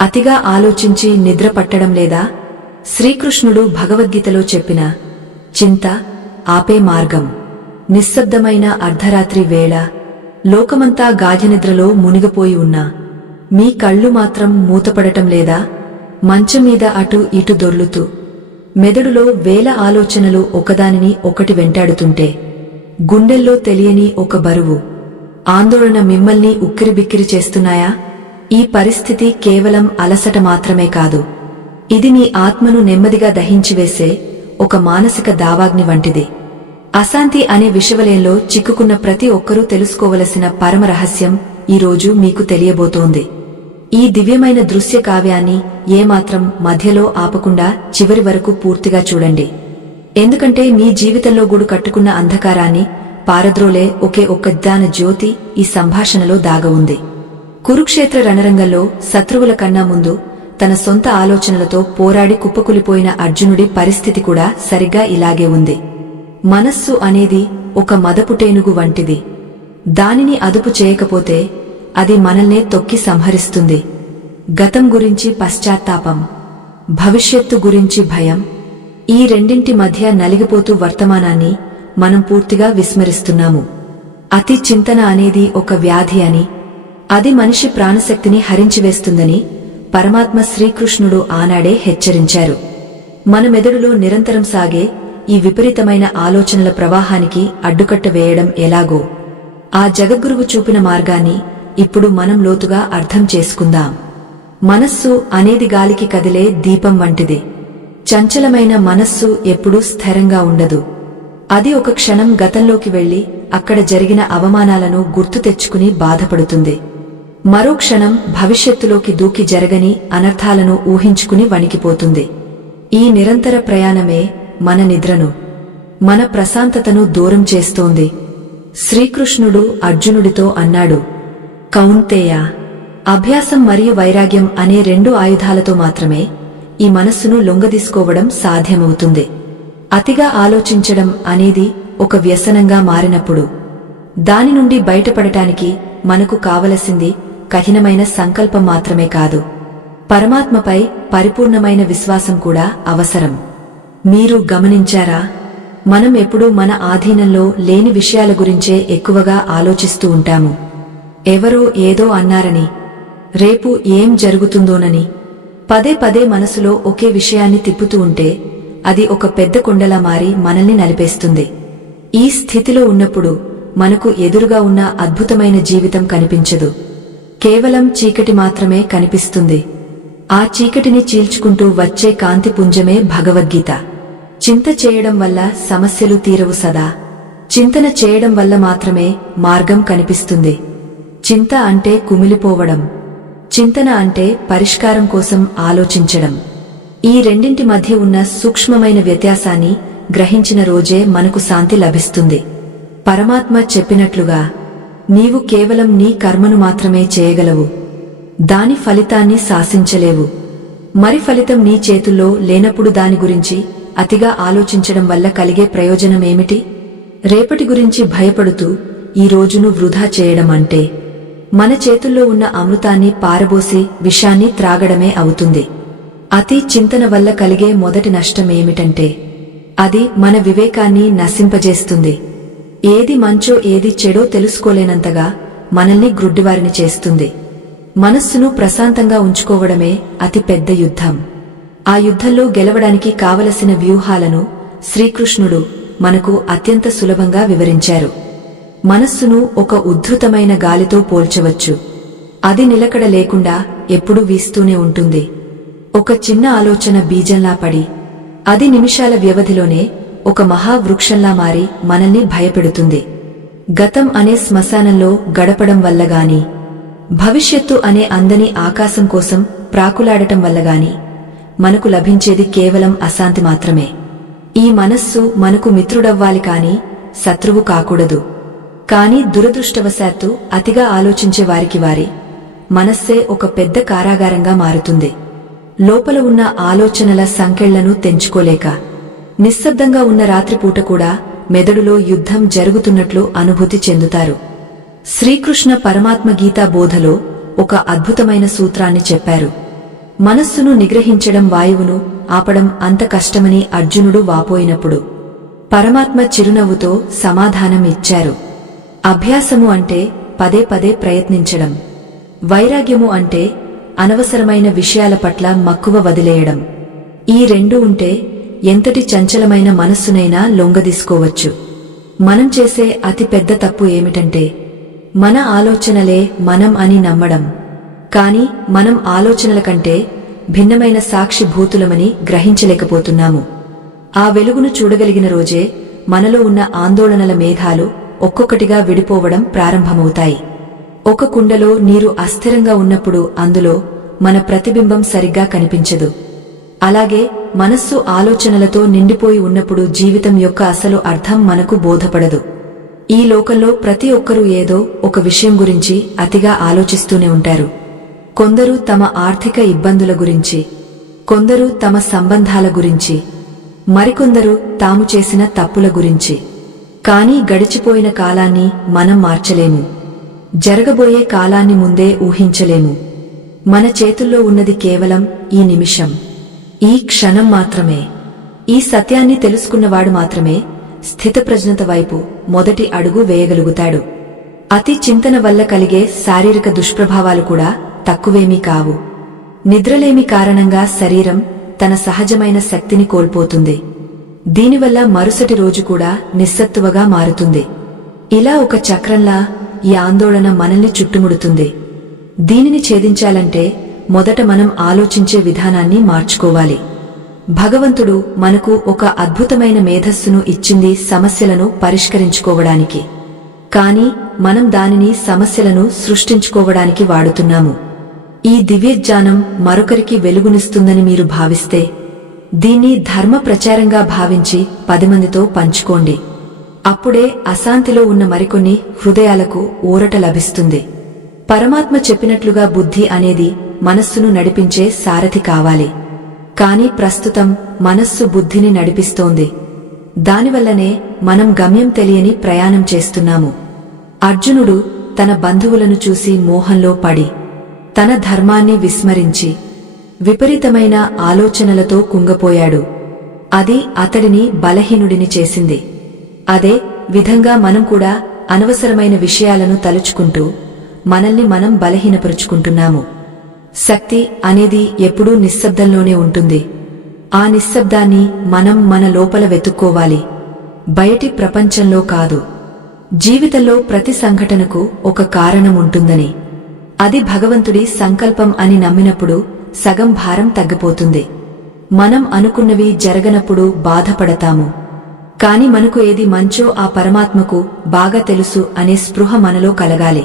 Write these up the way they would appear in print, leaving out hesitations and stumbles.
అతిగా ఆలోచించి నిద్ర పట్టడం లేదా? శ్రీకృష్ణుడు భగవద్గీతలో చెప్పిన చింత ఆపే మార్గం. నిశ్శబ్దమైన అర్ధరాత్రి వేళ లోకమంతా గాఢనిద్రలో మునిగిపోయి ఉన్నా మీ కళ్ళు మాత్రం మూతపడటం లేదా? మంచం మీద అటు ఇటు దొర్లుతూ మెదడులో వేల ఆలోచనలు ఒకదానిని ఒకటి వెంటాడుతుంటే గుండెల్లో తెలియని ఒక బరువు, ఆందోళన మిమ్మల్ని ఉక్కిరిబిక్కిరి చేస్తున్నాయా? ఈ పరిస్థితి కేవలం అలసట మాత్రమే కాదు, ఇది మీ ఆత్మను నెమ్మదిగా దహించివేసే ఒక మానసిక దావాగ్ని వంటిది. అశాంతి అనే విషవలయంలో చిక్కుకున్న ప్రతి ఒక్కరూ తెలుసుకోవలసిన పరమ రహస్యం ఈరోజు మీకు తెలియబోతోంది. ఈ దివ్యమైన దృశ్య కావ్యాన్ని ఏమాత్రం మధ్యలో ఆపకుండా చివరి వరకు పూర్తిగా చూడండి. ఎందుకంటే మీ జీవితంలో గూడు కట్టుకున్న అంధకారాన్ని పారద్రోలే ఒకే ఒక్క జ్ఞాన జ్యోతి ఈ సంభాషణలో దాగ ఉంది. కురుక్షేత్ర రణరంగంలో శత్రువుల కన్నా ముందు తన సొంత ఆలోచనలతో పోరాడి కుప్పకులిపోయిన అర్జునుడి పరిస్థితి కూడా సరిగ్గా ఇలాగే ఉంది. మనస్సు అనేది ఒక మదపుటేనుగు వంటిది. దానిని అదుపు చేయకపోతే అది మనల్నే తొక్కి సంహరిస్తుంది. గతం గురించి పశ్చాత్తాపం, భవిష్యత్తు గురించి భయం, ఈ రెండింటి మధ్య నలిగిపోతూ వర్తమానాన్ని మనం పూర్తిగా విస్మరిస్తున్నాము. అతి చింతన అనేది ఒక వ్యాధి అని, అది మనిషి ప్రాణశక్తిని హరించివేస్తుందని పరమాత్మ శ్రీకృష్ణుడు ఆనాడే హెచ్చరించారు. మన మెదడులో నిరంతరం సాగే ఈ విపరీతమైన ఆలోచనల ప్రవాహానికి అడ్డుకట్ట వేయడం ఎలాగో ఆ జగద్గురువు చూపిన మార్గాన్ని ఇప్పుడు మనం లోతుగా అర్థం చేసుకుందాం. మనస్సు అనేది గాలికి కదిలే దీపం వంటిది. చంచలమైన మనస్సు ఎప్పుడూ స్థిరంగా ఉండదు. అది ఒక క్షణం గతంలోకి వెళ్లి అక్కడ జరిగిన అవమానాలను గుర్తు తెచ్చుకుని బాధపడుతుంది. మరో క్షణం భవిష్యత్తులోకి దూకి జరగని అనర్థాలను ఊహించుకుని వణికిపోతుంది. ఈ నిరంతర ప్రయాణమే మన నిద్రను, మన ప్రశాంతతను దూరం చేస్తోంది. శ్రీకృష్ణుడు అర్జునుడితో అన్నాడు, కౌంతేయ, అభ్యాసం మరియు వైరాగ్యం అనే రెండు ఆయుధాలతో మాత్రమే ఈ మనస్సును లొంగదీసుకోవడం సాధ్యమవుతుంది. అతిగా ఆలోచించడం అనేది ఒక వ్యసనంగా మారినప్పుడు దాని నుండి బయటపడటానికి మనకు కావలసింది కఠినమైన సంకల్పం మాత్రమే కాదు, పరమాత్మపై పరిపూర్ణమైన విశ్వాసం కూడా అవసరం. మీరు గమనించారా, మనం ఎప్పుడూ మన ఆధీనంలో లేని విషయాల గురించే ఎక్కువగా ఆలోచిస్తూ ఉంటాము. ఎవరో ఏదో అన్నారని, రేపు ఏం జరుగుతుందోనని పదే పదే మనసులో ఒకే విషయాన్ని తిప్పుతూ ఉంటే అది ఒక పెద్ద కొండలా మారి మనల్ని నలిపేస్తుంది. ఈ స్థితిలో ఉన్నప్పుడు మనకు ఎదురుగా ఉన్న అద్భుతమైన జీవితం కనిపించదు, కేవలం చీకటి మాత్రమే కనిపిస్తుంది. ఆ చీకటిని చీల్చుకుంటూ వచ్చే కాంతి పుంజమే భగవద్గీత. చింత చేయడం వల్ల సమస్యలు తీరవు సదా, చింతన చేయడం వల్ల మాత్రమే మార్గం కనిపిస్తుంది. చింత అంటే కుమిలిపోవడం, చింతన అంటే పరిష్కారం కోసం ఆలోచించడం. ఈ రెండింటి మధ్య ఉన్న సూక్ష్మమైన వ్యత్యాసాన్ని గ్రహించిన రోజే మనకు శాంతి లభిస్తుంది. పరమాత్మ చెప్పినట్లుగా నీవు కేవలం నీ కర్మను మాత్రమే చేయగలవు, దాని ఫలితాన్ని శాసించలేవు. మరి ఫలితం నీ చేతుల్లో లేనప్పుడు దాని గురించి అతిగా ఆలోచించడం వల్ల కలిగే ప్రయోజనమేమిటి? రేపటి గురించి భయపడుతూ ఈ రోజును వృధా చేయడం అంటే మన చేతుల్లో ఉన్న అమృతాన్ని పారబోసి విషాన్ని త్రాగడమే అవుతుంది. అతి చింతన వల్ల కలిగే మొదటి నష్టమేమిటంటే అది మన వివేకాన్ని నశింపజేస్తుంది. ఏది మంచో ఏది చెడో తెలుసుకోలేనంతగా మనల్ని గ్రుడ్డివారిని చేస్తుంది. మనస్సును ప్రశాంతంగా ఉంచుకోవడమే అతి పెద్ద యుద్ధం. ఆ యుద్ధంలో గెలవడానికి కావలసిన వ్యూహాలను శ్రీకృష్ణుడు మనకు అత్యంత సులభంగా వివరించారు. మనస్సును ఒక ఉద్ధృతమైన గాలితో పోల్చవచ్చు. అది నిలకడ లేకుండా ఎప్పుడూ వీస్తూనే ఉంటుంది. ఒక చిన్న ఆలోచన బీజంలా పడి అది నిమిషాల వ్యవధిలోనే ఒక మహావృక్షంలా మారి మనల్ని భయపెడుతుంది. గతం అనే శ్మశానంలో గడపడం వల్లగాని, భవిష్యత్తు అనే అందని ఆకాశం కోసం ప్రాకులాడటం వల్లగాని మనకు లభించేది కేవలం అశాంతి మాత్రమే. ఈ మనస్సు మనకు మిత్రుడవ్వాలి కాని శత్రువు కాకూడదు. కాని దురదృష్టవశాత్తు అతిగా ఆలోచించే వారికి వారి మనస్సే ఒక పెద్ద కారాగారంగా మారుతుంది. లోపల ఉన్న ఆలోచనల సంకెళ్లను తెంచుకోలేక నిశ్శబ్దంగా ఉన్న రాత్రిపూట కూడా మెదడులో యుద్ధం జరుగుతున్నట్లు అనుభూతి చెందుతారు. శ్రీకృష్ణ పరమాత్మ గీతా బోధలో ఒక అద్భుతమైన సూత్రాన్ని చెప్పారు. మనస్సును నిగ్రహించడం, వాయువును ఆపడం అంత కష్టమని అర్జునుడు వాపోయినప్పుడు పరమాత్మ చిరునవ్వుతో సమాధానం ఇచ్చారు. అభ్యాసము అంటే పదే పదే ప్రయత్నించడం. వైరాగ్యము అంటే అనవసరమైన విషయాల పట్ల మక్కువ వదిలేయడం. ఈ రెండూ ఉంటే ఎంతటి చంచలమైన మనస్సునైనా లొంగదీసుకోవచ్చు. మనం చేసే అతి పెద్ద తప్పు ఏమిటంటే మన ఆలోచనలే మనం అని నమ్మడం. కాని మనం ఆలోచనల కంటే భిన్నమైన సాక్షిభూతులమని గ్రహించలేకపోతున్నాము. ఆ వెలుగును చూడగలిగిన రోజే మనలో ఉన్న ఆందోళనల మేఘాలు ఒక్కొక్కటిగా విడిపోవడం ప్రారంభమవుతాయి. ఒక కుండలో నీరు అస్థిరంగా ఉన్నప్పుడు అందులో మన ప్రతిబింబం సరిగ్గా కనిపించదు. అలాగే మనస్సు ఆలోచనలతో నిండిపోయి ఉన్నప్పుడు జీవితం యొక్క అసలు అర్థం మనకు బోధపడదు. ఈ లోకంలో ప్రతి ఒక్కరూ ఏదో ఒక విషయం గురించి అతిగా ఆలోచిస్తూనే ఉంటారు. కొందరు తమ ఆర్థిక ఇబ్బందుల గురించి, కొందరు తమ సంబంధాల గురించి, మరికొందరు తాము చేసిన తప్పుల గురించి. కానీ గడిచిపోయిన కాలాన్ని మనం మార్చలేము. జరగబోయే కాలాన్ని ముందే ఊహించలేము. మన చేతుల్లో ఉన్నది కేవలం ఈ నిమిషం, ఈ క్షణం మాత్రమే. ఈ సత్యాన్ని తెలుసుకున్నవాడు మాత్రమే స్థితప్రజ్ఞత వైపు మొదటి అడుగు వేయగలుగుతాడు. అతి చింతన వల్ల కలిగే శారీరక దుష్ప్రభావాలు కూడా తక్కువేమీ కావు. నిద్రలేమి కారణంగా శరీరం తన సహజమైన శక్తిని కోల్పోతుంది. దీనివల్ల మరుసటి రోజు కూడా నిస్సత్తువగా మారుతుంది. ఇలా ఒక చక్రంలా ఈ ఆందోళన మనల్ని చుట్టుముడుతుంది. దీనిని ఛేదించాలంటే మొదట మనం ఆలోచించే విధానాన్ని మార్చుకోవాలి. భగవంతుడు మనకు ఒక అద్భుతమైన మేధస్సును ఇచ్చింది సమస్యలను పరిష్కరించుకోవడానికి. కాని మనం దానిని సమస్యలను సృష్టించుకోవడానికి వాడుతున్నాము. ఈ దివ్యజ్ఞానం మరొకరికి వెలుగునిస్తుందని మీరు భావిస్తే దీన్ని ధర్మ ప్రచారంగా భావించి 10 మందితో పంచుకోండి. అప్పుడే అశాంతిలో ఉన్న మరికొన్ని హృదయాలకు ఊరట లభిస్తుంది. పరమాత్మ చెప్పినట్లుగా బుద్ధి అనేది మనస్సును నడిపించే సారథి కావాలి. కాని ప్రస్తుతం మనస్సు బుద్ధిని నడిపిస్తోంది. దానివల్లనే మనం గమ్యం తెలియని ప్రయాణం చేస్తున్నాము. అర్జునుడు తన బంధువులను చూసి మోహంలో పడి తన ధర్మాన్ని విస్మరించి విపరీతమైన ఆలోచనలతో కుంగపోయాడు. అది అతడిని బలహీనుడిని చేసింది. అదే విధంగా మనం కూడా అనవసరమైన విషయాలను తలుచుకుంటూ మనల్ని మనం బలహీనపరుచుకుంటున్నాము. శక్తి అనేది ఎప్పుడూ నిశ్శబ్దంలోనే ఉంటుంది. ఆ నిశ్శబ్దాన్ని మనం మన లోపల వెతుక్కోవాలి, బయటి ప్రపంచంలో కాదు. జీవితంలో ప్రతి సంఘటనకు ఒక కారణం ఉంటుందని, అది భగవంతుడి సంకల్పం అని నమ్మినప్పుడు సగం భారం తగ్గిపోతుంది. మనం అనుకున్నవి జరగనప్పుడు బాధపడతాము. కాని మనకు ఏది మంచో ఆ పరమాత్మకు బాగా తెలుసు అనే స్పృహ మనలో కలగాలి.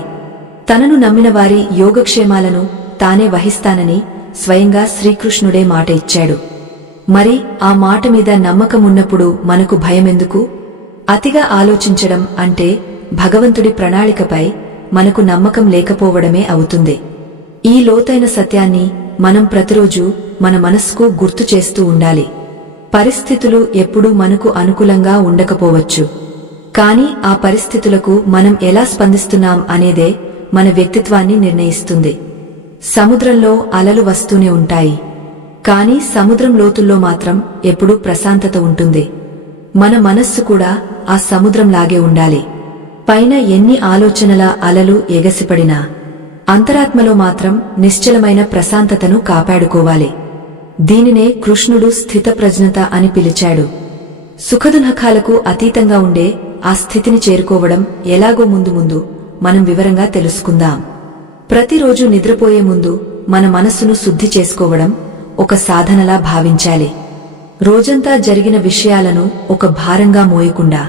తనను నమ్మిన వారి యోగక్షేమాలను తానే వహిస్తానని స్వయంగా శ్రీకృష్ణుడే మాట ఇచ్చాడు. మరి ఆ మాట మీద నమ్మకమున్నప్పుడు మనకు భయమెందుకు? అతిగా ఆలోచించడం అంటే భగవంతుడి ప్రణాళికపై మనకు నమ్మకం లేకపోవడమే అవుతుంది. ఈ లోతైన సత్యాన్ని మనం ప్రతిరోజూ మన మనస్సుకు గుర్తు చేస్తూ ఉండాలి. పరిస్థితులు ఎప్పుడూ మనకు అనుకూలంగా ఉండకపోవచ్చు. కాని ఆ పరిస్థితులకు మనం ఎలా స్పందిస్తున్నాం అనేదే మన వ్యక్తిత్వాన్ని నిర్ణయిస్తుంది. సముద్రంలో అలలు వస్తూనే ఉంటాయి. కాని సముద్రం లోతుల్లో మాత్రం ఎప్పుడూ ప్రశాంతత ఉంటుంది. మన మనస్సు కూడా ఆ సముద్రంలాగే ఉండాలి. పైన ఎన్ని ఆలోచనల అలలు ఎగసిపడినా అంతరాత్మలో మాత్రం నిశ్చలమైన ప్రశాంతతను కాపాడుకోవాలి. దీనినే కృష్ణుడు స్థితప్రజ్ఞత అని పిలిచాడు. సుఖదునఖాలకు అతీతంగా ఉండే ఆ స్థితిని చేరుకోవడం ఎలాగో ముందు ముందు మనం వివరంగా తెలుసుకుందాం. ప్రతిరోజు నిద్రపోయే ముందు మన మనస్సును శుద్ధి చేసుకోవడం ఒక సాధనలా భావించాలి. రోజంతా జరిగిన విషయాలను ఒక భారంగా మోయకుండా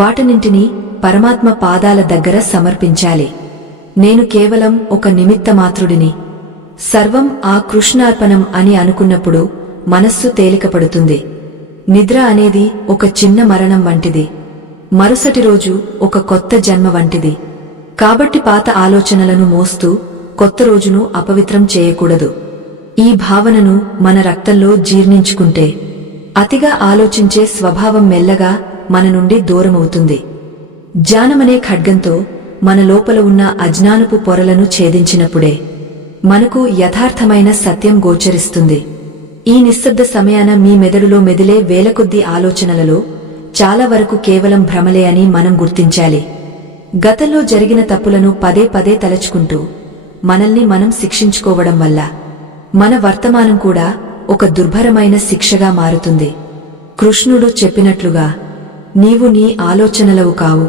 వాటన్నింటినీ పరమాత్మ పాదాల దగ్గర సమర్పించాలి. నేను కేవలం ఒక నిమిత్తమాత్రుడిని, సర్వం ఆ కృష్ణార్పణం అని అనుకున్నప్పుడు మనస్సు తేలికపడుతుంది. నిద్ర అనేది ఒక చిన్న మరణం వంటిది. మరుసటి రోజు ఒక కొత్త జన్మ వంటిది. కాబట్టి పాత ఆలోచనలను మోస్తూ కొత్త రోజును అపవిత్రం చేయకూడదు. ఈ భావనను మన రక్తంలో జీర్ణించుకుంటే అతిగా ఆలోచించే స్వభావం మెల్లగా మన నుండి దూరమవుతుంది. జ్ఞానమనే ఖడ్గంతో మన లోపల ఉన్న అజ్ఞానపు పొరలను ఛేదించినప్పుడే మనకు యథార్థమైన సత్యం గోచరిస్తుంది. ఈ నిశ్శబ్ద సమయాన మీ మెదడులో మెదిలే వేలకొద్దీ ఆలోచనలలో చాలా వరకు కేవలం భ్రమలే అని మనం గుర్తించాలి. గతంలో జరిగిన తప్పులను పదే పదే తలచుకుంటూ మనల్ని మనం శిక్షించుకోవడం వల్ల మన వర్తమానం కూడా ఒక దుర్భరమైన శిక్షగా మారుతుంది. కృష్ణుడు చెప్పినట్లుగా నీవు నీ ఆలోచనలవు కావు,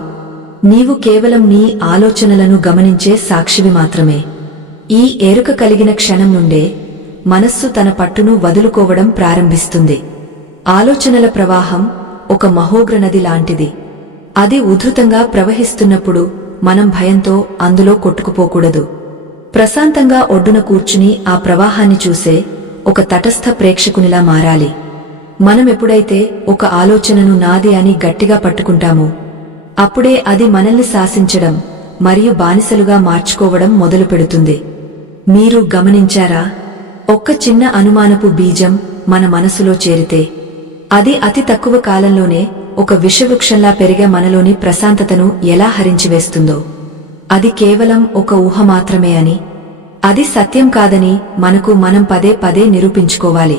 నీవు కేవలం నీ ఆలోచనలను గమనించే సాక్షివి మాత్రమే. ఈ ఎరుక కలిగిన క్షణం నుండే మనస్సు తన పట్టును వదులుకోవడం ప్రారంభిస్తుంది. ఆలోచనల ప్రవాహం ఒక మహోగ్రనది లాంటిది. అది ఉధృతంగా ప్రవహిస్తున్నప్పుడు మనం భయంతో అందులో కొట్టుకుపోకూడదు. ప్రశాంతంగా ఒడ్డున కూర్చుని ఆ ప్రవాహాన్ని చూసే ఒక తటస్థ ప్రేక్షకునిలా మారాలి. మనమెప్పుడైతే ఒక ఆలోచనను నాది అని గట్టిగా పట్టుకుంటామో అప్పుడే అది మనల్ని శాసించడం మరియు బానిసలుగా మార్చుకోవడం మొదలుపెడుతుంది. మీరు గమనించారా? ఒక్క చిన్న అనుమానపు బీజం మన మనసులో చేరితే అది అతి తక్కువ కాలంలోనే ఒక విషవృక్షంలా పెరిగే మనలోని ప్రశాంతతను ఎలా హరించివేస్తుందో. అది కేవలం ఒక ఊహ మాత్రమే అని, అది సత్యం కాదని మనకు మనం పదే పదే నిరూపించుకోవాలి.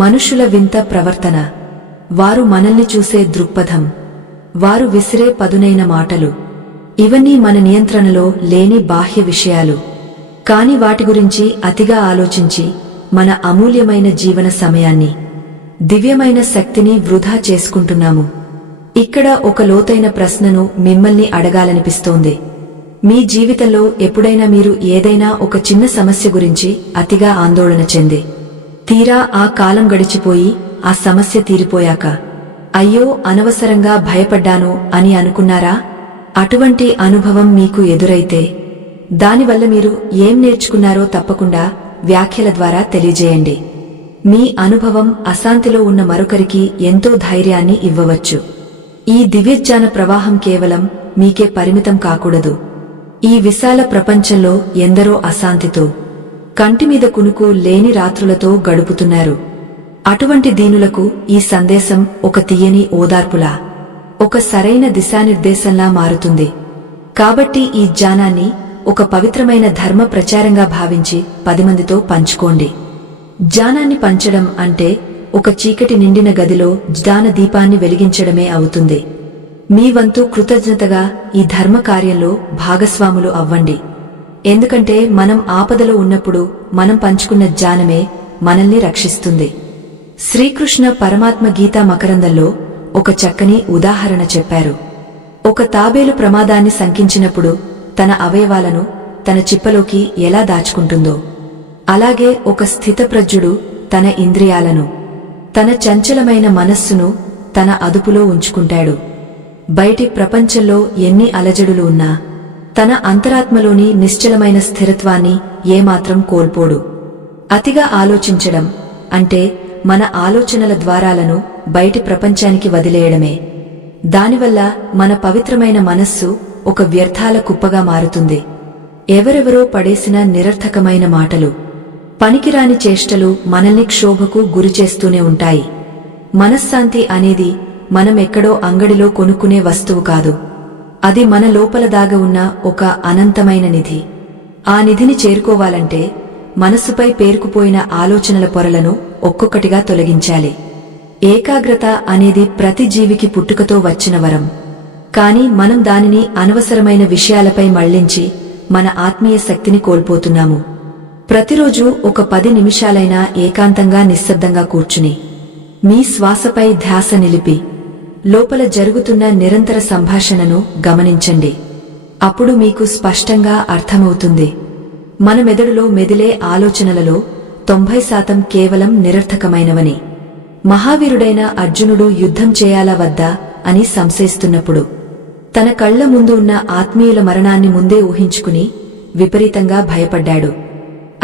మనుషుల వింత ప్రవర్తన, వారు మనల్ని చూసే దృక్పథం, వారు విసిరే పదునైన మాటలు, ఇవన్నీ మన నియంత్రణలో లేని బాహ్య విషయాలు. కాని వాటి గురించి అతిగా ఆలోచించి మన అమూల్యమైన జీవన సమయాన్ని, దివ్యమైన శక్తిని వృధా చేసుకుంటున్నాము. ఇక్కడ ఒక లోతైన ప్రశ్నను మిమ్మల్ని అడగాలనిపిస్తోంది. మీ జీవితంలో ఎప్పుడైనా మీరు ఏదైనా ఒక చిన్న సమస్య గురించి అతిగా ఆందోళన చెంది తీరా ఆ కాలం గడిచిపోయి ఆ సమస్య తీరిపోయాక అయ్యో అనవసరంగా భయపడ్డాను అని అనుకున్నారా? అటువంటి అనుభవం మీకు ఎదురైతే దానివల్ల మీరు ఏం నేర్చుకున్నారో తప్పకుండా వ్యాఖ్యల ద్వారా తెలియజేయండి. మీ అనుభవం అశాంతిలో ఉన్న మరొకరికి ఎంతో ధైర్యాన్ని ఇవ్వవచ్చు. ఈ దివ్యజ్ఞాన ప్రవాహం కేవలం మీకే పరిమితం కాకూడదు. ఈ విశాల ప్రపంచంలో ఎందరో అశాంతితో, కంటిమీద కునుకు లేని రాత్రులతో గడుపుతున్నారు. అటువంటి దీనులకు ఈ సందేశం ఒక తీయని ఓదార్పులా, ఒక సరైన దిశానిర్దేశంలా మారుతుంది. కాబట్టి ఈ జ్ఞానాన్ని ఒక పవిత్రమైన ధర్మ ప్రచారంగా భావించి 10 మందితో పంచుకోండి. జ్ఞానాన్ని పంచడం అంటే ఒక చీకటి నిండిన గదిలో జ్ఞాన దీపాన్ని వెలిగించడమే అవుతుంది. మీ వంతు కృతజ్ఞతగా ఈ ధర్మ కార్యంలో భాగస్వాములు అవ్వండి. ఎందుకంటే మనం ఆపదలో ఉన్నప్పుడు మనం పంచుకున్న జ్ఞానమే మనల్ని రక్షిస్తుంది. శ్రీకృష్ణ పరమాత్మ గీతా మకరందంలో ఒక చక్కని ఉదాహరణ చెప్పారు. ఒక తాబేలు ప్రమాదాన్ని శంకించినప్పుడు తన అవయవాలను తన చిప్పలోకి ఎలా దాచుకుంటుందో, అలాగే ఒక స్థితప్రజ్ఞుడు తన ఇంద్రియాలను, తన చంచలమైన మనస్సును తన అదుపులో ఉంచుకుంటాడు. బయటి ప్రపంచంలో ఎన్ని అలజడులు ఉన్నా తన అంతరాత్మలోని నిశ్చలమైన స్థిరత్వాన్ని ఏమాత్రం కోల్పోడు. అతిగా ఆలోచించడం అంటే మన ఆలోచనల ద్వారాలను బయటి ప్రపంచానికి వదిలేయడమే. దానివల్ల మన పవిత్రమైన మనస్సు ఒక వ్యర్థాల కుప్పగా మారుతుంది. ఎవరెవరో పడేసిన నిరర్థకమైన మాటలు, పనికిరాని చేష్టలు మనల్ని క్షోభకు గురిచేస్తూనే ఉంటాయి. మనశ్శాంతి అనేది మనం ఎక్కడో అంగడిలో కొనుక్కునే వస్తువు కాదు. అది మన లోపల దాగ ఉన్న ఒక అనంతమైన నిధి. ఆ నిధిని చేరుకోవాలంటే మనస్సుపై పేరుకుపోయిన ఆలోచనల పొరలను ఒక్కొక్కటిగా తొలగించాలి. ఏకాగ్రత అనేది ప్రతి జీవికి పుట్టుకతో వచ్చిన వరం. కాని మనం దానిని అనవసరమైన విషయాలపై మళ్లించి మన ఆత్మీయ శక్తిని కోల్పోతున్నాము. ప్రతిరోజు ఒక 10 నిమిషాలైనా ఏకాంతంగా నిశ్శబ్దంగా కూర్చుని మీ శ్వాసపై ధ్యాస నిలిపి లోపల జరుగుతున్న నిరంతర సంభాషణను గమనించండి. అప్పుడు మీకు స్పష్టంగా అర్థమవుతుంది, మన మెదడులో మెదిలే ఆలోచనలలో 90% కేవలం నిరర్థకమైనవని. మహావీరుడైన అర్జునుడు యుద్ధం చేయాలా వద్దా అని సంశయిస్తున్నప్పుడు తన కళ్ల ముందు ఉన్న ఆత్మీయుల మరణాన్ని ముందే ఊహించుకుని విపరీతంగా భయపడ్డాడు.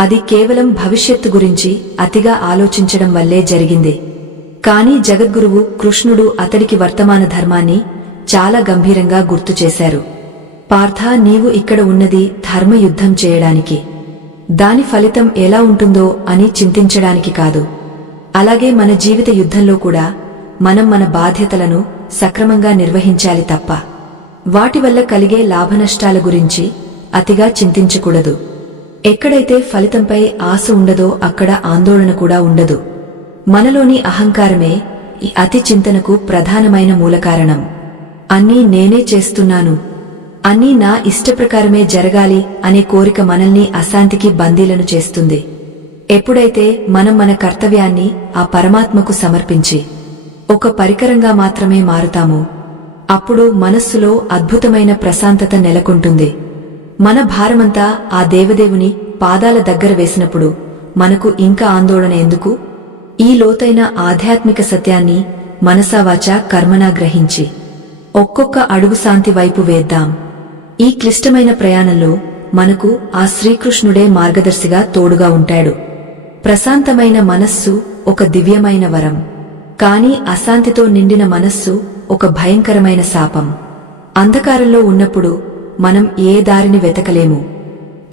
అది కేవలం భవిష్యత్తు గురించి అతిగా ఆలోచించడం వల్లే జరిగింది. కాని జగద్గురువు కృష్ణుడు అతడికి వర్తమాన ధర్మాన్ని చాలా గంభీరంగా గుర్తుచేశారు. పార్థ, నీవు ఇక్కడ ఉన్నది ధర్మయుద్ధం చేయడానికి, దాని ఫలితం ఎలా ఉంటుందో అని చింతించడానికి కాదు. అలాగే మన జీవిత యుద్ధంలో కూడా మనం మన బాధ్యతలను సక్రమంగా నిర్వహించాలి తప్ప వాటి వల్ల కలిగే లాభనష్టాల గురించి అతిగా చింతించకూడదు. ఎక్కడైతే ఫలితంపై ఆశ ఉండదో అక్కడ ఆందోళన కూడా ఉండదు. మనలోని అహంకారమే ఈ అతి చింతనకు ప్రధానమైన మూలకారణం. అన్నీ నేనే చేస్తున్నాను, అన్నీ నా ఇష్టప్రకారమే జరగాలి అనే కోరిక మనల్ని అశాంతికి బందీలను చేస్తుంది. ఎప్పుడైతే మనం మన కర్తవ్యాన్ని ఆ పరమాత్మకు సమర్పించి ఒక పరికరంగా మాత్రమే మారుతామో అప్పుడు మనస్సులో అద్భుతమైన ప్రశాంతత నెలకొంటుంది. మన భారమంతా ఆ దేవదేవుని పాదాల దగ్గర వేసినప్పుడు మనకు ఇంకా ఆందోళన ఎందుకు? ఈ లోతైన ఆధ్యాత్మిక సత్యాన్ని మనసావాచా కర్మనా గ్రహించి ఒక్కొక్క అడుగు శాంతి వైపు వేద్దాం. ఈ క్లిష్టమైన ప్రయాణంలో మనకు ఆ శ్రీకృష్ణుడే మార్గదర్శిగా తోడుగా ఉంటాడు. ప్రశాంతమైన మనస్సు ఒక దివ్యమైన వరం, కాని అశాంతితో నిండిన మనస్సు ఒక భయంకరమైన శాపం. అంధకారంలో ఉన్నప్పుడు మనం ఏ దారిని వెతకలేము.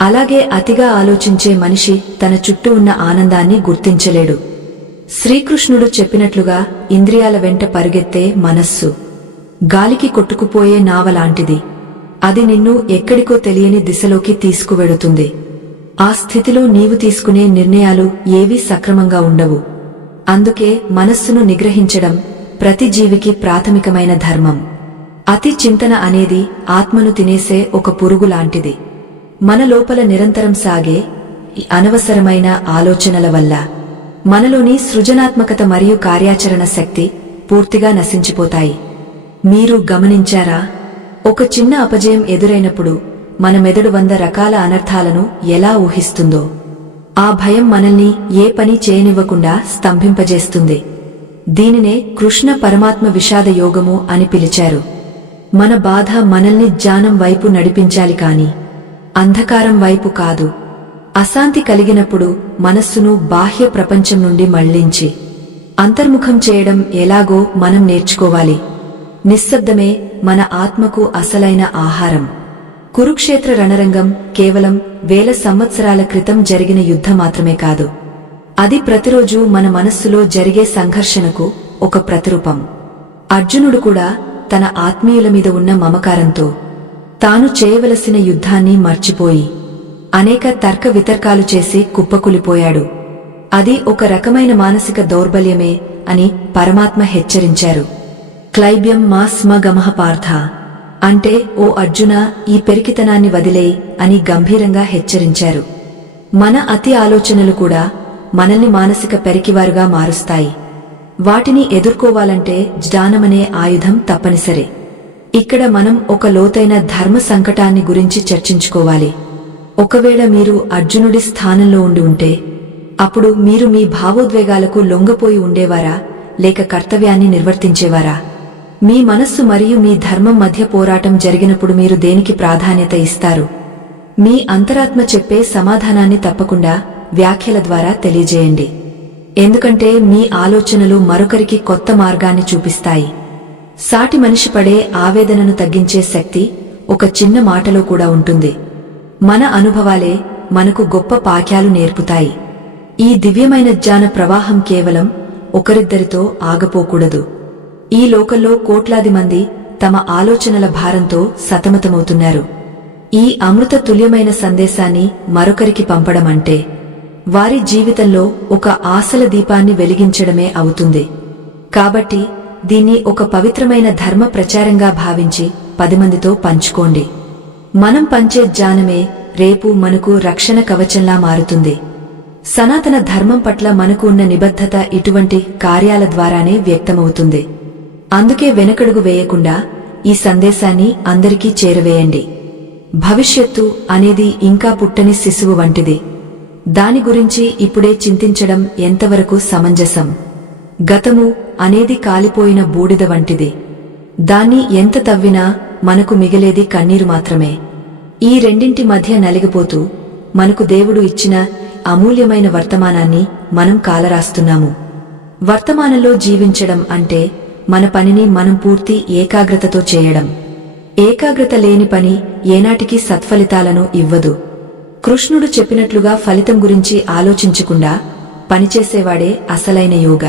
అలాగే అతిగా ఆలోచించే మనిషి తన చుట్టూ ఉన్న ఆనందాన్ని గుర్తించలేడు. శ్రీకృష్ణుడు చెప్పినట్లుగా ఇంద్రియాల వెంట పరుగెత్తే మనస్సు గాలికి కొట్టుకుపోయే నావలాంటిది. అది నిన్ను ఎక్కడికో తెలియని దిశలోకి తీసుకువెడుతుంది. ఆ స్థితిలో నీవు తీసుకునే నిర్ణయాలు ఏవీ సక్రమంగా ఉండవు. అందుకే మనస్సును నిగ్రహించడం ప్రతి జీవికి ప్రాథమికమైన ధర్మం. అతి చింతన అనేది ఆత్మను తినేసే ఒక పురుగులాంటిది. మన లోపల నిరంతరం సాగే ఈ అనవసరమైన ఆలోచనల వల్ల మనలోని సృజనాత్మకత మరియు కార్యాచరణ శక్తి పూర్తిగా నశించిపోతాయి. మీరు గమనించారా? ఒక చిన్న అపజయం ఎదురైనప్పుడు మన మెదడు 100 రకాల అనర్థాలను ఎలా ఊహిస్తుందో. ఆ భయం మనల్ని ఏ పని చేయనివ్వకుండా స్తంభింపజేస్తుంది. దీనినే కృష్ణ పరమాత్మ విషాద యోగము అని పిలిచారు. మన బాధ మనల్ని జ్ఞానం వైపు నడిపించాలి కాని అంధకారం వైపు కాదు. అశాంతి కలిగినప్పుడు మనస్సును బాహ్య ప్రపంచం నుండి మళ్లించి అంతర్ముఖం చేయడం ఎలాగో మనం నేర్చుకోవాలి. నిశ్శబ్దమే మన ఆత్మకు అసలైన ఆహారం. కురుక్షేత్ర రణరంగం కేవలం వేల సంవత్సరాల క్రితం జరిగిన యుద్ధం మాత్రమే కాదు. అది ప్రతిరోజు మన మనస్సులో జరిగే సంఘర్షణకు ఒక ప్రతిరూపం. అర్జునుడు కూడా తన ఆత్మీయుల మీద ఉన్న మమకారంతో తాను చేయవలసిన యుద్ధాన్ని మర్చిపోయి అనేక తర్క వితర్కాలు చేసి కుప్పకూలిపోయాడు. అది ఒక రకమైన మానసిక దౌర్బల్యమే అని పరమాత్మ హెచ్చరించారు. క్లైబ్యం మా స్మ గమః పార్థ అంటే, ఓ అర్జున, ఈ పెరికితనాన్ని వదిలేయ్ అని గంభీరంగా హెచ్చరించారు. మన అతి ఆలోచనలు కూడా మనల్ని మానసిక పెరికివారుగా మారుస్తాయి. వాటిని ఎదుర్కోవాలంటే జ్ఞానమనే ఆయుధం తప్పనిసరి. ఇక్కడ మనం ఒక లోతైన ధర్మ సంకటాన్ని గురించి చర్చించుకోవాలి. ఒకవేళ మీరు అర్జునుడి స్థానంలో ఉండి ఉంటే అప్పుడు మీరు మీ భావోద్వేగాలకు లొంగపోయి ఉండేవారా, లేక కర్తవ్యాన్ని నిర్వర్తించేవారా? మీ మనస్సు మరియు మీ ధర్మం మధ్య పోరాటం జరిగినప్పుడు మీరు దేనికి ప్రాధాన్యత ఇస్తారు? మీ అంతరాత్మ చెప్పే సమాధానాన్ని తప్పకుండా వ్యాఖ్యల ద్వారా తెలియజేయండి. ఎందుకంటే మీ ఆలోచనలు మరొకరికి కొత్త మార్గాన్ని చూపిస్తాయి. సాటి మనిషి పడే ఆవేదనను తగ్గించే శక్తి ఒక చిన్న మాటలో కూడా ఉంటుంది. మన అనుభవాలే మనకు గొప్ప పాఠాలు నేర్పుతాయి. ఈ దివ్యమైన జ్ఞాన ప్రవాహం కేవలం ఒకరిద్దరితో ఆగపోకూడదు. ఈ లోకంలో కోట్లాది మంది తమ ఆలోచనల భారంతో సతమతమవుతున్నారు. ఈ అమృత తుల్యమైన సందేశాన్ని మరొకరికి పంపడం అంటే వారి జీవితంలో ఒక ఆశల దీపాన్ని వెలిగించడమే అవుతుంది. కాబట్టి దీన్ని ఒక పవిత్రమైన ధర్మ ప్రచారంగా భావించి 10 మందితో పంచుకోండి. మనం పంచే జ్ఞానమే రేపు మనకు రక్షణ కవచంలా మారుతుంది. సనాతన ధర్మం పట్ల మనకు ఉన్న నిబద్ధత ఇటువంటి కార్యాల ద్వారానే వ్యక్తమవుతుంది. అందుకే వెనకడుగు వేయకుండా ఈ సందేశాన్ని అందరికీ చేరవేయండి. భవిష్యత్తు అనేది ఇంకా పుట్టని శిశువు వంటిది. దాని గురించి ఇప్పుడే చింతించడం ఎంతవరకు సమంజసం? గతము అనేది కాలిపోయిన బూడిద వంటిది. దాన్ని ఎంత తవ్వినా మనకు మిగిలేది కన్నీరు మాత్రమే. ఈ రెండింటి మధ్య నలిగిపోతూ మనకు దేవుడు ఇచ్చిన అమూల్యమైన వర్తమానాన్ని మనం కాలరాస్తున్నాము. వర్తమానంలో జీవించడం అంటే మన పనిని మనం పూర్తి ఏకాగ్రతతో చేయడం. ఏకాగ్రత లేని పని ఏనాటికి సత్ఫలితాలను ఇవ్వదు. కృష్ణుడు చెప్పినట్లుగా ఫలితం గురించి ఆలోచించకుండా పనిచేసేవాడే అసలైన యోగ.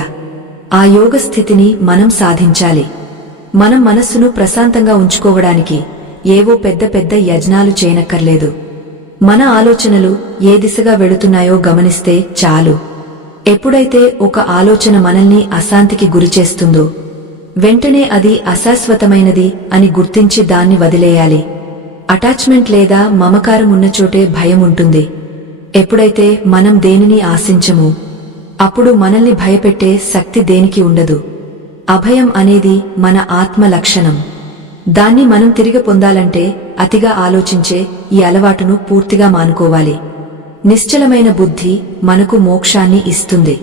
ఆ యోగ స్థితిని మనం సాధించాలి. మనం మనస్సును ప్రశాంతంగా ఉంచుకోవడానికి ఏవో పెద్ద పెద్ద యజ్ఞాలు చేయనక్కర్లేదు. మన ఆలోచనలు ఏ దిశగా వెళుతున్నాయో గమనిస్తే చాలు. ఎప్పుడైతే ఒక ఆలోచన మనల్ని అశాంతికి గురిచేస్తుందో వెంటనే అది అశాశ్వతమైనది అని గుర్తించి దాన్ని వదిలేయాలి. అటాచ్మెంట్ లేదా మమకారం ఉన్న చోటే భయం ఉంటుంది. ఎప్పుడైతే మనం దేనిని ఆశించమో అప్పుడు మనల్ని భయపెట్టే శక్తి దేనికి ఉండదు. అభయం అనేది మన ఆత్మ లక్షణం. దాన్ని మనం తిరిగి పొందాలంటే అతిగా ఆలోచించే ఈ అలవాటును పూర్తిగా మానుకోవాలి. నిశ్చలమైన బుద్ధి మనకు మోక్షాన్ని ఇస్తుంది.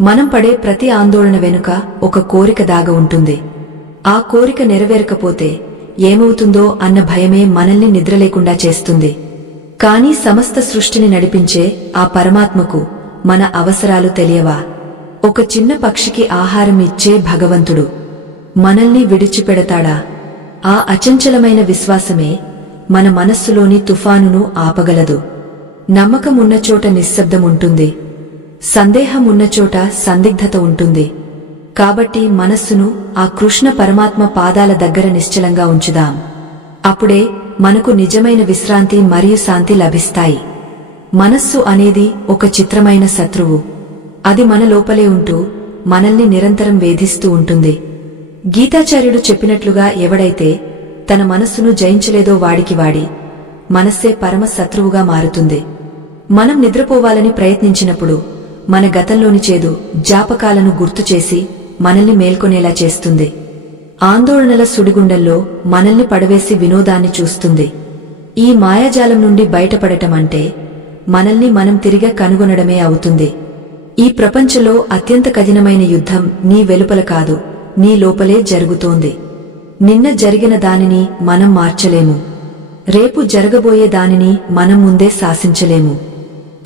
మనం పడే ప్రతి ఆందోళన వెనుక ఒక కోరిక దాగ ఉంటుంది. ఆ కోరిక నెరవేరకపోతే ఏమవుతుందో అన్న భయమే మనల్ని నిద్రలేకుండా చేస్తుంది. కానీ సమస్త సృష్టిని నడిపించే ఆ పరమాత్మకు మన అవసరాలు తెలియవా? ఒక చిన్న పక్షికి ఆహారం ఇచ్చే భగవంతుడు మనల్ని విడిచిపెడతాడా? ఆ అచంచలమైన విశ్వాసమే మన మనస్సులోని తుఫానును ఆపగలదు. నమ్మకం ఉన్నచోట నిశ్శబ్దం ఉంటుంది. సందేహం ఉన్నచోట సందిగ్ధత ఉంటుంది. కాబట్టి మనస్సును ఆ కృష్ణ పరమాత్మ పాదాల దగ్గర నిశ్చలంగా ఉంచుదాం. అప్పుడే మనకు నిజమైన విశ్రాంతి మరియు శాంతి లభిస్తాయి. మనస్సు అనేది ఒక చిత్రమైన శత్రువు. అది మన లోపలే ఉంటూ మనల్ని నిరంతరం వేధిస్తూ ఉంటుంది. గీతాచార్యుడు చెప్పినట్లుగా ఎవడైతే తన మనస్సును జయించలేదో వాడికి వాడి మనస్సే పరమ శత్రువుగా మారుతుంది. మనం నిద్రపోవాలని ప్రయత్నించినప్పుడు మన గతంలోని చేదు జ్ఞాపకాలను గుర్తుచేసి మనల్ని మేల్కొనేలా చేస్తుంది. ఆందోళనల సుడిగుండంలో మనల్ని పడవేసి వినోదాన్ని చూస్తుంది. ఈ మాయాజాలం నుండి బయటపడటం అంటే మనల్ని మనం తిరిగి కనుగొనడమే అవుతుంది. ఈ ప్రపంచంలో అత్యంత కఠినమైన యుద్ధం నీ వెలుపల కాదు, నీ లోపలే జరుగుతోంది. నిన్న జరిగిన దానిని మనం మార్చలేము. రేపు జరగబోయే దానిని మనం ముందే శాసించలేము.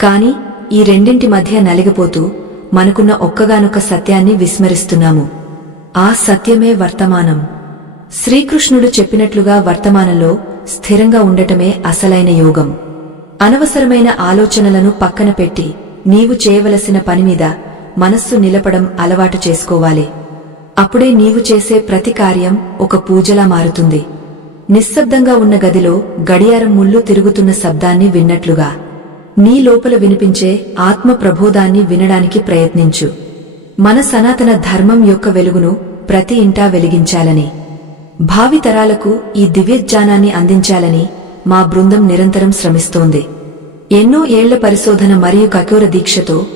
కాని ఈ రెండింటి మధ్య నలిగిపోతూ మనకున్న ఒక్కగానొక్క సత్యాన్ని విస్మరిస్తున్నాము. ఆ సత్యమే వర్తమానం. శ్రీకృష్ణుడు చెప్పినట్లుగా వర్తమానంలో స్థిరంగా ఉండటమే అసలైన యోగం. అనవసరమైన ఆలోచనలను పక్కన పెట్టి నీవు చేయవలసిన పనిమీద మనస్సు నిలపడం అలవాటు చేసుకోవాలి. అప్పుడే నీవు చేసే ప్రతి కార్యం ఒక పూజలా మారుతుంది. నిశ్శబ్దంగా ఉన్న గదిలో గడియారం ముళ్ళు తిరుగుతున్న శబ్దాన్ని విన్నట్లుగా నీ లోపల వినిపించే ఆత్మ ప్రబోధాన్ని వినడానికి ప్రయత్నించు. మన సనాతన ధర్మం యొక్క వెలుగును ప్రతి ఇంటా వెలిగించాలని, భావితరాలకు ఈ దివ్యజ్ఞానాన్ని అందించాలని మా బృందం నిరంతరం శ్రమిస్తోంది. ఎన్నో ఏళ్ల పరిశోధన మరియు కఠోర దీక్షతో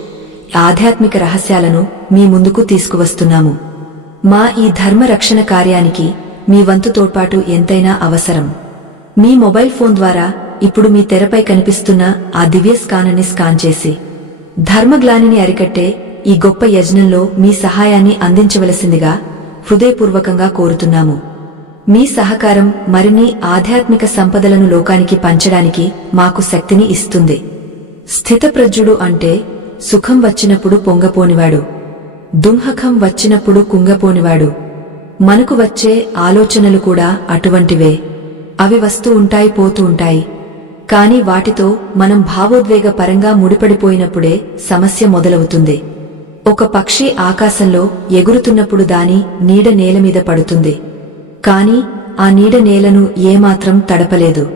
ఆధ్యాత్మిక రహస్యాలను మీ ముందుకు తీసుకువస్తున్నాము. మా ఈ ధర్మ రక్షణ కార్యానికి మీ వంతు తోడ్పాటు ఎంతైనా అవసరం. మీ మొబైల్ ఫోన్ ద్వారా ఇప్పుడు మీ తెరపై కనిపిస్తున్న ఆ దివ్య స్కానర్ని స్కాన్ చేసి ధర్మగ్లానిని అరికట్టే ఈ గొప్ప యజ్ఞంలో మీ సహాయాన్ని అందించవలసిందిగా హృదయపూర్వకంగా కోరుతున్నాము. మీ సహకారం మరిన్ని ఆధ్యాత్మిక సంపదలను లోకానికి పంచడానికి మాకు శక్తిని ఇస్తుంది. స్థితప్రజ్ఞుడు అంటే సుఖం వచ్చినప్పుడు పొంగపోనివాడు, దుంహకం వచ్చినప్పుడు కుంగపోనివాడు. మనకు వచ్చే ఆలోచనలు కూడా అటువంటివే. అవి వస్తూ ఉంటాయి, పోతూ ఉంటాయి. కాని వాటితో మనం భావోద్వేగ పరంగా ముడిపడిపోయినప్పుడే సమస్య మొదలవుతుంది. ఒక పక్షి ఆకాశంలో ఎగురుతున్నప్పుడు దాని నీడ నేలమీద పడుతుంది. కాని ఆ నీడ నేలను ఏమాత్రం తడపలేదు.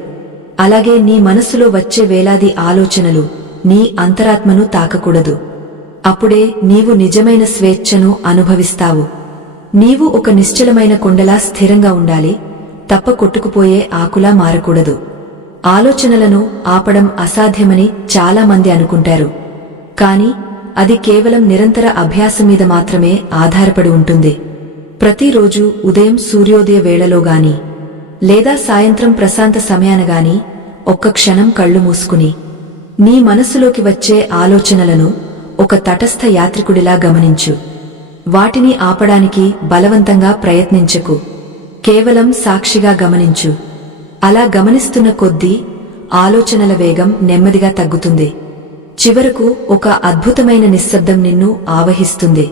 అలాగే నీ మనస్సులో వచ్చే వేలాది ఆలోచనలు నీ అంతరాత్మను తాకకూడదు. అప్పుడే నీవు నిజమైన స్వేచ్ఛను అనుభవిస్తావు. నీవు ఒక నిశ్చలమైన కొండలా స్థిరంగా ఉండాలి, తప్ప కొట్టుకుపోయే ఆకులా మారకూడదు. ఆలోచనలను ఆపడం అసాధ్యమని చాలా మంది అనుకుంటారు. కాని అది కేవలం నిరంతర అభ్యాసం మీద మాత్రమే ఆధారపడి ఉంటుంది. ప్రతిరోజు ఉదయం సూర్యోదయ వేళలోగాని లేదా సాయంత్రం ప్రశాంత సమయానగాని ఒక్క క్షణం కళ్ళు మూసుకుని నీ మనస్సులోకి వచ్చే ఆలోచనలను ఒక తటస్థ యాత్రికుడిలా గమనించు. వాటిని ఆపడానికి బలవంతంగా ప్రయత్నించకు. కేవలం సాక్షిగా గమనించు. అలా గమనిస్తున్న కొద్దీ ఆలోచనల వేగం నెమ్మదిగా తగ్గుతుంది. చివరకు ఒక అద్భుతమైన నిశ్శబ్దం నిన్ను ఆవహిస్తుంది.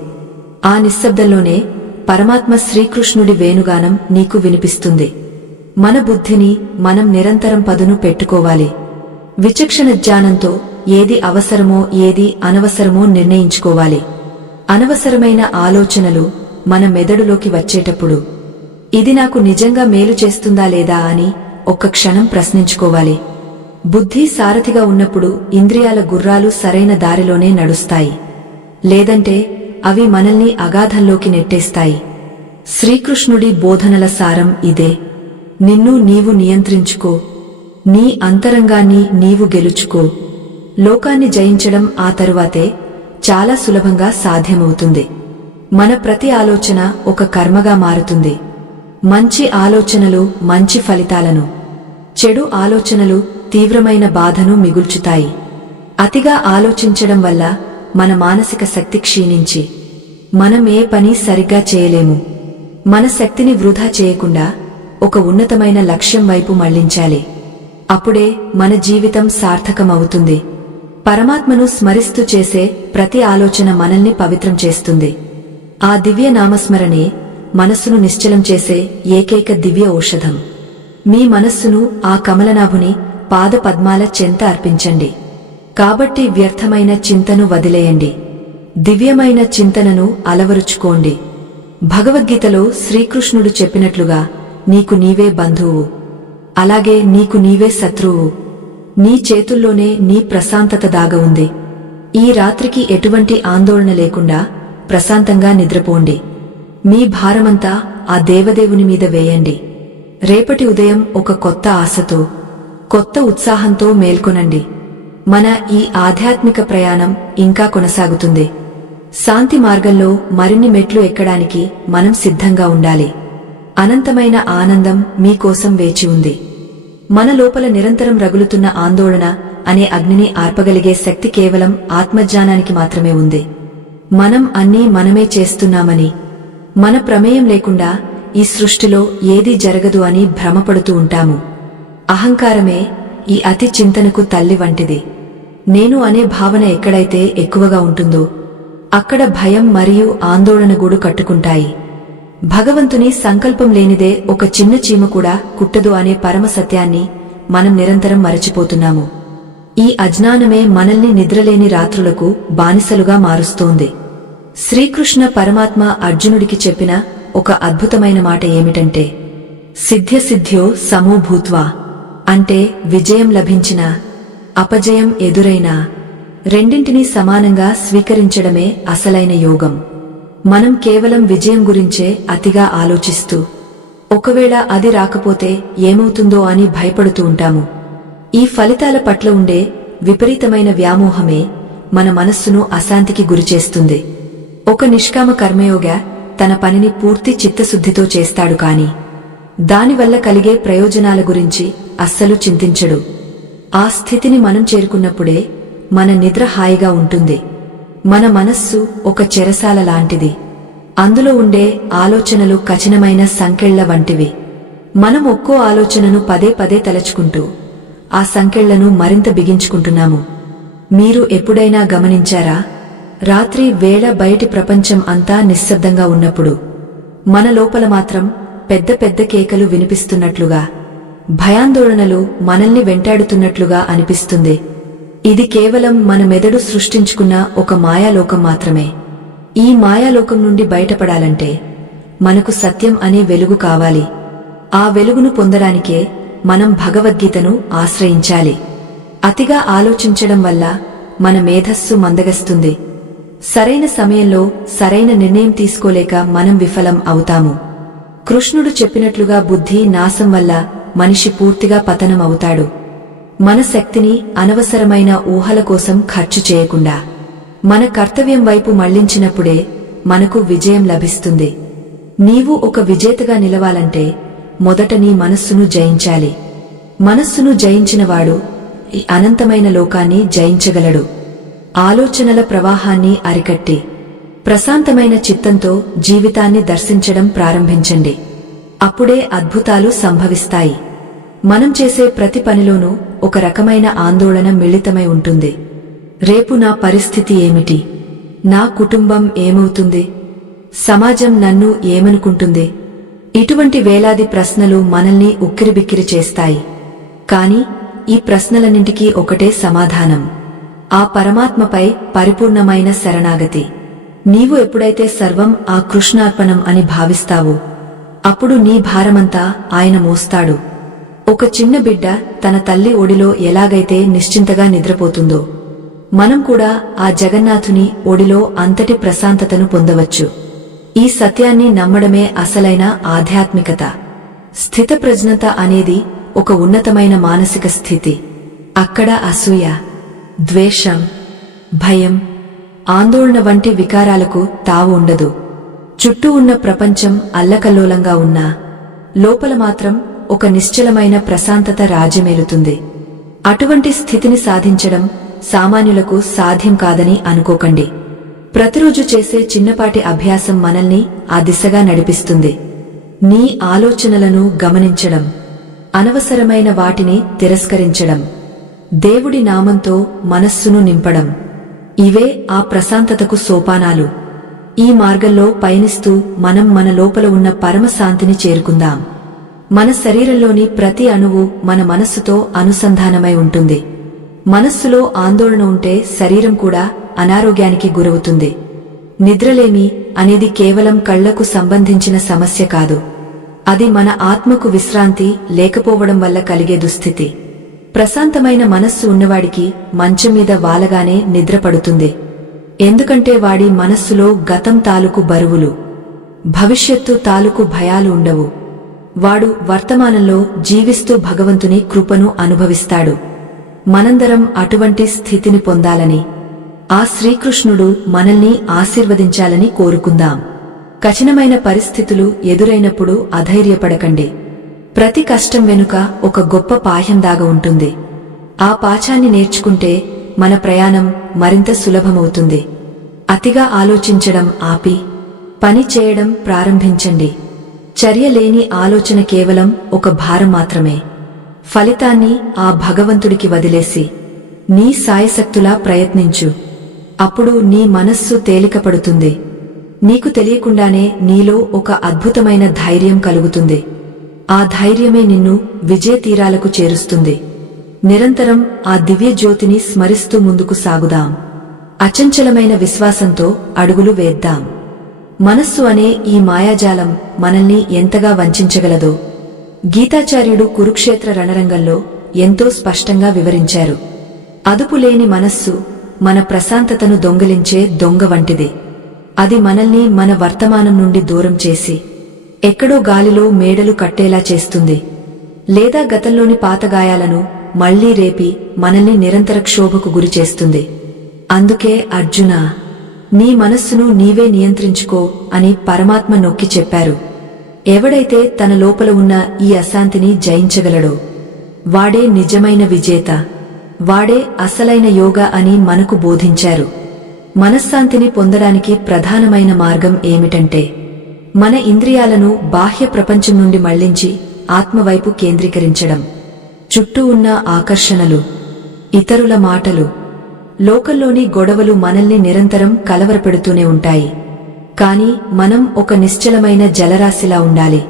ఆ నిశ్శబ్దంలోనే పరమాత్మ శ్రీకృష్ణుడి వేణుగానం నీకు వినిపిస్తుంది. మన బుద్ధిని మనం నిరంతరం పదును పెట్టుకోవాలి. విచక్షణ జ్ఞానంతో ఏది అవసరమో ఏది అనవసరమో నిర్ణయించుకోవాలి. అనవసరమైన ఆలోచనలు మన మెదడులోకి వచ్చేటప్పుడు ఇది నాకు నిజంగా మేలు చేస్తుందా లేదా అని ఒక్క క్షణం ప్రశ్నించుకోవాలి. బుద్ధి సారథిగా ఉన్నప్పుడు ఇంద్రియాల గుర్రాలు సరైన దారిలోనే నడుస్తాయి, లేదంటే అవి మనల్ని అగాధంలోకి నెట్టేస్తాయి. శ్రీకృష్ణుడి బోధనల సారం ఇదే. నిన్ను నీవు నియంత్రించుకో, నీ అంతరంగాన్ని నీవు గెలుచుకో. లోకాన్ని జయించడం ఆ తరువాతే చాలా సులభంగా సాధ్యమవుతుంది. మన ప్రతి ఆలోచన ఒక కర్మగా మారుతుంది. మంచి ఆలోచనలు మంచి ఫలితాలను, చెడు ఆలోచనలు తీవ్రమైన బాధను మిగుల్చుతాయి. అతిగా ఆలోచించడం వల్ల మన మానసిక శక్తి క్షీణించి మనం ఏ పని సరిగ్గా చేయలేము. మన శక్తిని వృధా చేయకుండా ఒక ఉన్నతమైన లక్ష్యం వైపు మళ్లించాలి. అప్పుడే మన జీవితం సార్థకమవుతుంది. పరమాత్మను స్మరిస్తూ చేసే ప్రతి ఆలోచన మనల్ని పవిత్రం చేస్తుంది. ఆ దివ్య నామస్మరణే మనస్సును నిశ్చలం చేసే ఏకైక దివ్య ఔషధం. మీ మనస్సును ఆ కమలనాభుని పాద పద్మాల చెంత అర్పించండి. కాబట్టి వ్యర్థమైన చింతను వదిలేయండి, దివ్యమైన చింతనను అలవరుచుకోండి. భగవద్గీతలో శ్రీకృష్ణుడు చెప్పినట్లుగా నీకు నీవే బంధువు, అలాగే నీకు నీవే శత్రువు. నీ చేతుల్లోనే నీ ప్రశాంతత దాగ ఉంది. ఈ రాత్రికి ఎటువంటి ఆందోళన లేకుండా ప్రశాంతంగా నిద్రపోండి. మీ భారమంతా ఆ దేవదేవుని మీద వేయండి. రేపటి ఉదయం ఒక కొత్త ఆశతో, కొత్త ఉత్సాహంతో మేల్కొనండి. మన ఈ ఆధ్యాత్మిక ప్రయాణం ఇంకా కొనసాగుతుంది. శాంతి మార్గంలో మరిన్ని మెట్లు ఎక్కడానికి మనం సిద్ధంగా ఉండాలి. అనంతమైన ఆనందం మీకోసం వేచి ఉంది. మన లోపల నిరంతరం రగులుతున్న ఆందోళన అనే అగ్నిని ఆర్పగలిగే శక్తి కేవలం ఆత్మజ్ఞానానికి మాత్రమే ఉంది. మనం అన్నీ మనమే చేస్తున్నామని, మన ప్రమేయం లేకుండా ఈ సృష్టిలో ఏదీ జరగదు అని భ్రమపడుతూ ఉంటాము. అహంకారమే ఈ అతి చింతనకు తల్లి వంటిది. నేను అనే భావన ఎక్కడైతే ఎక్కువగా ఉంటుందో అక్కడ భయం మరియు ఆందోళన గూడు కట్టుకుంటాయి. భగవంతుని సంకల్పం లేనిదే ఒక చిన్న చీమ కూడా కుట్టదు అనే పరమ సత్యాన్ని మనం నిరంతరం మరచిపోతున్నాము. ఈ అజ్ఞానమే మనల్ని నిద్రలేని రాత్రులకు బానిసలుగా మారుస్తోంది. శ్రీకృష్ణ పరమాత్మ అర్జునుడికి చెప్పిన ఒక అద్భుతమైన మాట ఏమిటంటే, సిద్ధ్యసిద్ధ్యో సమో భూత్వా, అంటే విజయం లభించినా అపజయం ఎదురైనా రెండింటినీ సమానంగా స్వీకరించడమే అసలైన యోగం. మనం కేవలం విజయం గురించే అతిగా ఆలోచిస్తూ ఒకవేళ అది రాకపోతే ఏమవుతుందో అని భయపడుతూ ఉంటాము. ఈ ఫలితాల పట్ల ఉండే విపరీతమైన వ్యామోహమే మన మనస్సును అశాంతికి గురిచేస్తుంది. ఒక నిష్కామ కర్మయోగ తన పనిని పూర్తి చిత్తశుద్ధితో చేస్తాడు, కాని దానివల్ల కలిగే ప్రయోజనాల గురించి అస్సలు చింతించడు. ఆ స్థితిని మనం చేరుకున్నప్పుడే మన నిద్ర హాయిగా ఉంటుంది. మన మనస్సు ఒక చెరసాల లాంటిది. అందులో ఉండే ఆలోచనలు కఠినమైన సంకెళ్ల వంటివి. మనం ఒక్కో ఆలోచనను పదే పదే తలచుకుంటూ ఆ సంకెళ్లను మరింత బిగించుకుంటున్నాము. మీరు ఎప్పుడైనా గమనించారా? రాత్రి వేళ బయటి ప్రపంచం అంతా నిశ్శబ్దంగా ఉన్నప్పుడు మన లోపల మాత్రం పెద్ద పెద్ద కేకలు వినిపిస్తున్నట్లుగా, భయాందోళనలు మనల్ని వెంటాడుతున్నట్లుగా అనిపిస్తుంది. ఇది కేవలం మన మెదడు సృష్టించుకున్న ఒక మాయాలోకం మాత్రమే. ఈ మాయాలోకం నుండి బయటపడాలంటే మనకు సత్యం అనే వెలుగు కావాలి. ఆ వెలుగును పొందడానికే మనం భగవద్గీతను ఆశ్రయించాలి. అతిగా ఆలోచించడం వల్ల మన మేధస్సు మందగస్తుంది. సరైన సమయంలో సరైన నిర్ణయం తీసుకోలేక మనం విఫలం అవుతాము. కృష్ణుడు చెప్పినట్లుగా బుద్ధి నాశం వల్ల మనిషి పూర్తిగా పతనం అవుతాడు. మన శక్తిని అనవసరమైన ఊహల కోసం ఖర్చు చేయకుండా మన కర్తవ్యం వైపు మళ్లించినప్పుడే మనకు విజయం లభిస్తుంది. నీవు ఒక విజేతగా నిలవాలంటే మొదట నీ మనస్సును జయించాలి. మనస్సును జయించినవాడు ఈ అనంతమైన లోకాన్ని జయించగలడు. ఆలోచనల ప్రవాహాన్ని అరికట్టి ప్రశాంతమైన చిత్తంతో జీవితాన్ని దర్శించడం ప్రారంభించండి. అప్పుడే అద్భుతాలు సంభవిస్తాయి. మనం చేసే ప్రతి పనిలోనూ ఒక రకమైన ఆందోళన మిళితమై ఉంటుంది. రేపు నా పరిస్థితి ఏమిటి? నా కుటుంబం ఏమవుతుంది? సమాజం నన్ను ఏమనుకుంటుంది? ఇటువంటి వేలాది ప్రశ్నలు మనల్ని ఉక్కిరిబిక్కిరి చేస్తాయి. కాని ఈ ప్రశ్నలన్నింటికీ ఒకటే సమాధానం: ఆ పరమాత్మపై పరిపూర్ణమైన శరణాగతి. నీవు ఎప్పుడైతే సర్వం ఆ కృష్ణార్పణం అని భావిస్తావో అప్పుడు నీ భారమంతా ఆయన మోస్తాడు. ఒక చిన్న బిడ్డ తన తల్లి ఒడిలో ఎలాగైతే నిశ్చింతగా నిద్రపోతుందో మనం కూడా ఆ జగన్నాథుని ఒడిలో అంతటి ప్రశాంతతను పొందవచ్చు. ఈ సత్యాన్ని నమ్మడమే అసలైన ఆధ్యాత్మికత. స్థితప్రజ్ఞత అనేది ఒక ఉన్నతమైన మానసిక స్థితి. అక్కడ అసూయ, ద్వేషం, భయం, ఆందోళన వంటి వికారాలకు తావు ఉండదు. చుట్టూ ఉన్న ప్రపంచం అల్లకల్లోలంగా ఉన్నా లోపల మాత్రం ఒక నిశ్చలమైన ప్రశాంతత రాజ్యమేలుతుంది. అటువంటి స్థితిని సాధించడం సామాన్యులకు సాధ్యం కాదని అనుకోకండి. ప్రతిరోజు చేసే చిన్నపాటి అభ్యాసం మనల్ని ఆ దిశగా నడిపిస్తుంది. నీ ఆలోచనలను గమనించడం, అనవసరమైన వాటిని తిరస్కరించడం, దేవుడి నామంతో మనస్సును నింపడం, ఇవే ఆ ప్రశాంతతకు సోపానాలు. ఈ మార్గంలో పయనిస్తూ మనం మన లోపల ఉన్న పరమశాంతిని చేరుకుందాం. మన శరీరంలోని ప్రతి అణువు మన మనస్సుతో అనుసంధానమై ఉంటుంది. మనస్సులో ఆందోళన ఉంటే శరీరం కూడా అనారోగ్యానికి గురవుతుంది. నిద్రలేమి అనేది కేవలం కళ్లకు సంబంధించిన సమస్య కాదు. అది మన ఆత్మకు విశ్రాంతి లేకపోవడం వల్ల కలిగే దుస్థితి. ప్రశాంతమైన మనస్సు ఉన్నవాడికి మంచం మీద వాలగానే నిద్రపడుతుంది. ఎందుకంటే వాడి మనస్సులో గతం తాలూకు బరువులు, భవిష్యత్తు తాలూకు భయాలు ఉండవు. వాడు వర్తమానంలో జీవిస్తూ భగవంతుని కృపను అనుభవిస్తాడు. మనందరం అటువంటి స్థితిని పొందాలని, ఆ శ్రీకృష్ణుడు మనల్ని ఆశీర్వదించాలని కోరుకుందాం. కఠినమైన పరిస్థితులు ఎదురైనప్పుడు అధైర్యపడకండి. ప్రతి కష్టం వెనుక ఒక గొప్ప పాఠం దాగి ఉంటుంది. ఆ పాఠాన్ని నేర్చుకుంటే మన ప్రయాణం మరింత సులభమవుతుంది. అతిగా ఆలోచించడం ఆపి పని చేయడం ప్రారంభించండి. చర్య లేని ఆలోచన కేవలం ఒక భారం మాత్రమే. ఫలితాన్ని ఆ భగవంతుడికి వదిలేసి నీ సాయశక్తులా ప్రయత్నించు. అప్పుడు నీ మనస్సు తేలికపడుతుంది. నీకు తెలియకుండానే నీలో ఒక అద్భుతమైన ధైర్యం కలుగుతుంది. ఆ ధైర్యమే నిన్ను విజయ తీరాలకు చేరుస్తుంది. నిరంతరం ఆ దివ్య జ్యోతిని స్మరిస్తూ ముందుకు సాగుదాం. అచంచలమైన విశ్వాసంతో అడుగులు వేద్దాం. మనస్సు అనే ఈ మాయాజాలం మనల్ని ఎంతగా వంచించగలదో గీతాచార్యుడు కురుక్షేత్ర రణరంగంలో ఎంతో స్పష్టంగా వివరించారు. అదుపులేని మనస్సు మన ప్రశాంతతను దొంగిలించే దొంగ వంటిది. అది మనల్ని మన వర్తమానం నుండి దూరం చేసి ఎక్కడో గాలిలో మేడలు కట్టేలా చేస్తుంది, లేదా గతంలోని పాతగాయాలను మళ్లీ రేపి మనల్ని నిరంతర క్షోభకు గురిచేస్తుంది. అందుకే అర్జునా, నీ మనస్సును నీవే నియంత్రించుకో అని పరమాత్మ నొక్కి చెప్పారు. ఎవడైతే తన లోపల ఉన్న ఈ అశాంతిని జయించగలడో వాడే నిజమైన విజేత. వాడే అసలైన యోగా అని మనకు బోధించారు. మనశ్శాంతిని పొందడానికి ప్రధానమైన మార్గం ఏమిటంటే మన ఇంద్రియాలను బాహ్య ప్రపంచం నుండి మళ్లించి ఆత్మవైపు కేంద్రీకరించడం. చుట్టూ ఉన్న ఆకర్షణలు, ఇతరుల మాటలు, లోకంలోని గొడవలు మనల్ని నిరంతరం కలవరపెడుతూనే ఉంటాయి. కాని మనం ఒక నిశ్చలమైన జలరాశిలా ఉండాలి.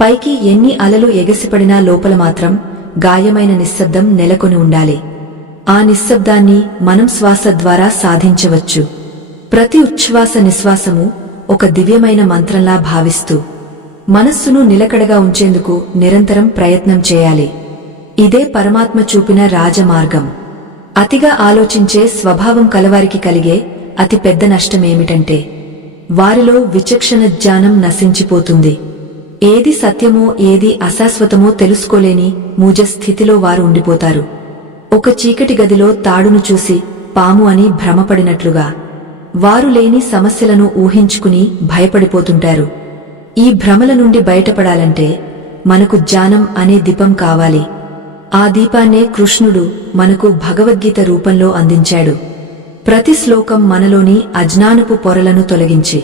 పైకి ఎన్ని అలలు ఎగసిపడినా లోపల మాత్రం గాయమైన నిశ్శబ్దం నెలకొని ఉండాలి. ఆ నిశ్శబ్దాన్ని మనం శ్వాస ద్వారా సాధించవచ్చు. ప్రతి ఉచ్ఛ్వాస నిశ్వాసము ఒక దివ్యమైన మంత్రంలా భావిస్తూ మనస్సును నిలకడగా ఉంచేందుకు నిరంతరం ప్రయత్నం చేయాలి. ఇదే పరమాత్మ చూపిన రాజమార్గం. అతిగా ఆలోచించే స్వభావం కలవారికి కలిగే అతి పెద్ద నష్టమేమిటంటే వారిలో విచక్షణ జ్ఞానం నశించిపోతుంది. ఏది సత్యమో ఏది అశాశ్వతమో తెలుసుకోలేని మూజ స్థితిలో వారు ఉండిపోతారు. ఒక చీకటి గదిలో తాడును చూసి పాము అని భ్రమపడినట్లుగా వారు లేని సమస్యలను ఊహించుకుని భయపడిపోతుంటారు. ఈ భ్రమల నుండి బయటపడాలంటే మనకు జ్ఞానం అనే దీపం కావాలి. ఆ దీపాన్నే కృష్ణుడు మనకు భగవద్గీత రూపంలో అందించాడు. ప్రతి శ్లోకం మనలోని అజ్ఞానపు పొరలను తొలగించి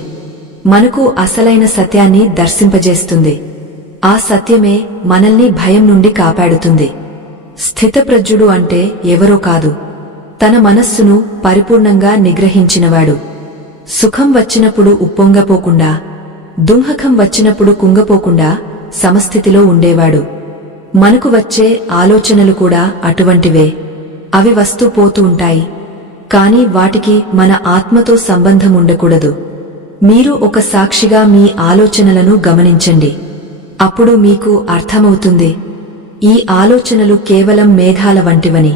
మనకు అసలైన సత్యాన్ని దర్శింపజేస్తుంది. ఆ సత్యమే మనల్ని భయం నుండి కాపాడుతుంది. స్థితప్రజ్ఞుడు అంటే ఎవరో కాదు, తన మనస్సును పరిపూర్ణంగా నిగ్రహించినవాడు. సుఖం వచ్చినప్పుడు ఉప్పొంగపోకుండా, దుంహకం వచ్చినప్పుడు కుంగపోకుండా సమస్థితిలో ఉండేవాడు. మనకు వచ్చే ఆలోచనలు కూడా అటువంటివే. అవి వస్తూ పోతూ ఉంటాయి, కాని వాటికి మన ఆత్మతో సంబంధం ఉండకూడదు. మీరు ఒక సాక్షిగా మీ ఆలోచనలను గమనించండి. అప్పుడు మీకు అర్థమవుతుంది ఈ ఆలోచనలు కేవలం మేఘాల వంటివని,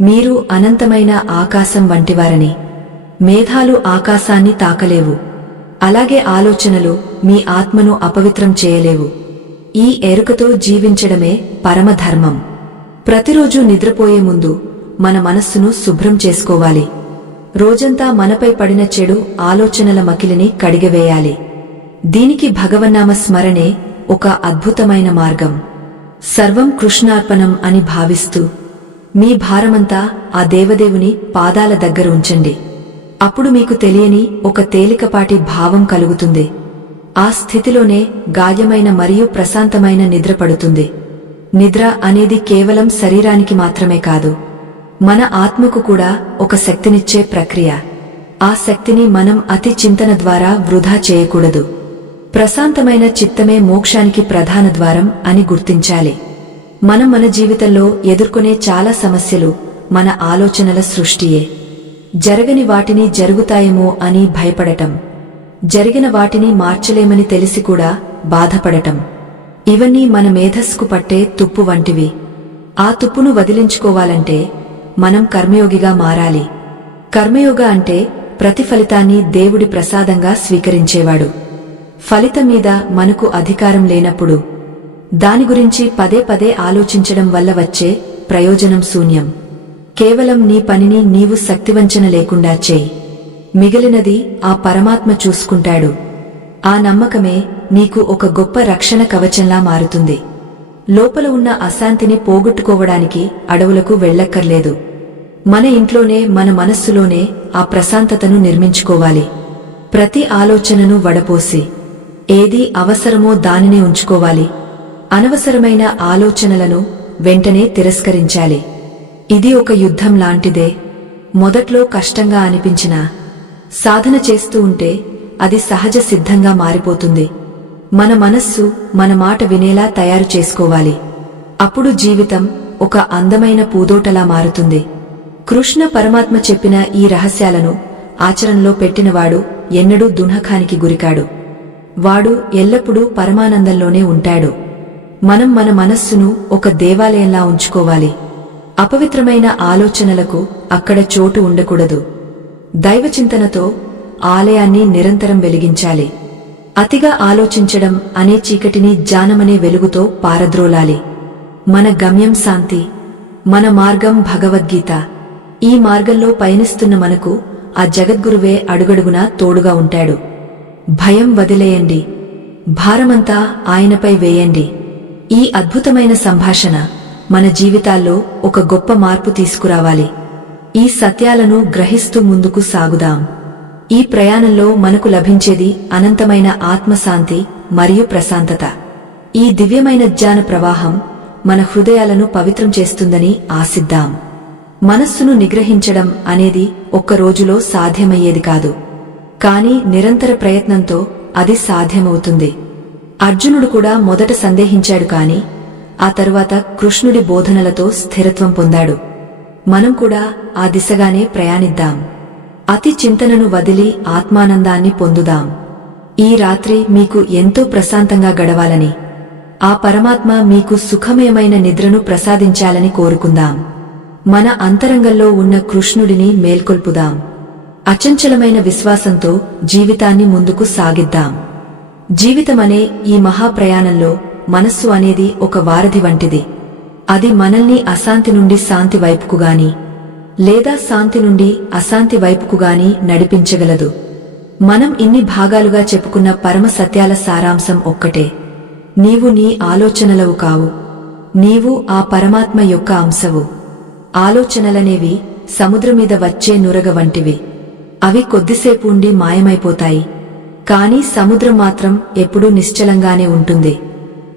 మీరు అనంతమైన ఆకాశం వంటివారని. మేఘాలు ఆకాశాన్ని తాకలేవు, అలాగే ఆలోచనలు మీ ఆత్మను అపవిత్రం చేయలేవు. ఈ ఎరుకతో జీవించడమే పరమధర్మం. ప్రతిరోజూ నిద్రపోయే ముందు మన మనస్సును శుభ్రం చేసుకోవాలి. రోజంతా మనపై పడిన చెడు ఆలోచనల మకిలిని కడిగవేయాలి. దీనికి భగవన్నామ స్మరణే ఒక అద్భుతమైన మార్గం. సర్వం కృష్ణార్పణం అని భావిస్తూ మీ భారమంతా ఆ దేవదేవుని పాదాల దగ్గర ఉంచండి. అప్పుడు మీకు తెలియని ఒక తేలికపాటి భావం కలుగుతుంది. ఆ స్థితిలోనే గాయమైన మరియు ప్రశాంతమైన నిద్ర పడుతుంది. నిద్ర అనేది కేవలం శరీరానికి మాత్రమే కాదు, మన ఆత్మకు కూడా ఒక శక్తినిచ్చే ప్రక్రియ. ఆ శక్తిని మనం అతి చింతన ద్వారా వృధా చేయకూడదు. ప్రశాంతమైన చిత్తమే మోక్షానికి ప్రధాన ద్వారం అని గుర్తించాలి. మనం మన జీవితంలో ఎదుర్కొనే చాలా సమస్యలు మన ఆలోచనల సృష్టియే. జరగని వాటిని జరుగుతాయేమో అని భయపడటం, జరిగిన వాటిని మార్చలేమని తెలిసి కూడా బాధపడటం, ఇవన్నీ మన మేధస్సుకు పట్టే తుప్పు వంటివి. ఆ తుప్పును వదిలించుకోవాలంటే మనం కర్మయోగిగా మారాలి. కర్మయోగ అంటే ప్రతిఫలితాన్ని దేవుడి ప్రసాదంగా స్వీకరించేవాడు. ఫలితం మీద మనకు అధికారం లేనప్పుడు దాని గురించి పదే పదే ఆలోచించడం వల్ల వచ్చే ప్రయోజనం శూన్యం. కేవలం నీ పనిని నీవు శక్తివంచన లేకుండా చేయి, మిగిలినది ఆ పరమాత్మ చూసుకుంటాడు. ఆ నమ్మకమే నీకు ఒక గొప్ప రక్షణ కవచంలా మారుతుంది. లోపల ఉన్న అశాంతిని పోగొట్టుకోవడానికి అడవులకు వెళ్ళక్కర్లేదు. మన ఇంట్లోనే, మన మనస్సులోనే ఆ ప్రశాంతతను నిర్మించుకోవాలి. ప్రతి ఆలోచనను వడపోసి ఏది అవసరమో దానినే ఉంచుకోవాలి. అనవసరమైన ఆలోచనలను వెంటనే తిరస్కరించాలి. ఇది ఒక యుద్ధం లాంటిదే. మొదట్లో కష్టంగా అనిపించినా సాధన చేస్తూ ఉంటే అది సహజ సిద్ధంగా మారిపోతుంది. మన మనస్సు మన మాట వినేలా తయారు చేసుకోవాలి. అప్పుడు జీవితం ఒక అందమైన పూదోటలా మారుతుంది. కృష్ణ పరమాత్మ చెప్పిన ఈ రహస్యాలను ఆచరణలో పెట్టినవాడు ఎన్నడూ దుఃఖానికి గురికాడు. వాడు ఎల్లప్పుడూ పరమానందంలోనే ఉంటాడు. మనం మన మనస్సును ఒక దేవాలయంలా ఉంచుకోవాలి. అపవిత్రమైన ఆలోచనలకు అక్కడ చోటు ఉండకూడదు. దైవచింతనతో ఆలయాన్ని నిరంతరం వెలిగించాలి. అతిగా ఆలోచించడం అనే చీకటిని జ్ఞానమనే వెలుగుతో పారద్రోలాలి. మన గమ్యం శాంతి, మన మార్గం భగవద్గీత. ఈ మార్గంలో పయనిస్తున్న మనకు ఆ జగద్గురువే అడుగడుగునా తోడుగా ఉంటాడు. భయం వదిలేయండి, భారమంతా ఆయనపై వేయండి. ఈ అద్భుతమైన సంభాషణ మన జీవితాల్లో ఒక గొప్ప మార్పు తీసుకురావాలి. ఈ సత్యాలను గ్రహిస్తూ ముందుకు సాగుదాం. ఈ ప్రయాణంలో మనకు లభించేది అనంతమైన ఆత్మశాంతి మరియు ప్రశాంతత. ఈ దివ్యమైన జ్ఞాన ప్రవాహం మన హృదయాలను పవిత్రం చేస్తుందని ఆశిద్దాం. మనస్సును నిగ్రహించడం అనేది ఒక్క రోజులో సాధ్యమయ్యేది కాదు, కానీ నిరంతర ప్రయత్నంతో అది సాధ్యమవుతుంది. అర్జునుడు కూడా మొదట సందేహించాడు, కాని ఆ తరువాత కృష్ణుడి బోధనలతో స్థిరత్వం పొందాడు. మనం కూడా ఆ దిశగానే ప్రయాణిద్దాం. అతి చింతనను వదిలి ఆత్మానందాన్ని పొందుదాం. ఈ రాత్రి మీకు ఎంతో ప్రశాంతంగా గడవాలని, ఆ పరమాత్మ మీకు సుఖమయమైన నిద్రను ప్రసాదించాలని కోరుకుందాం. మన అంతరంగంలో ఉన్న కృష్ణుడిని మేల్కొల్పుదాం. అచంచలమైన విశ్వాసంతో జీవితాన్ని ముందుకు సాగిద్దాం. జీవితమనే ఈ మహాప్రయాణంలో మనస్సు అనేది ఒక వారధి వంటిది. అది మనల్ని అశాంతి నుండి శాంతి వైపుకుగాని, లేదా శాంతి నుండి అశాంతి వైపుకుగాని నడిపించగలదు. మనం ఇన్ని భాగాలుగా చెప్పుకున్న పరమ సత్యాల సారాంశం ఒక్కటే: నీవు నీ ఆలోచనలవు కావు, నీవు ఆ పరమాత్మ యొక్క అంశవు. ఆలోచనలనేవి సముద్రమీద వచ్చే నురగ వంటివి. అవి కొద్దిసేపు ఉండి మాయమైపోతాయి, కాని సముద్రం మాత్రం ఎప్పుడూ నిశ్చలంగానే ఉంటుంది.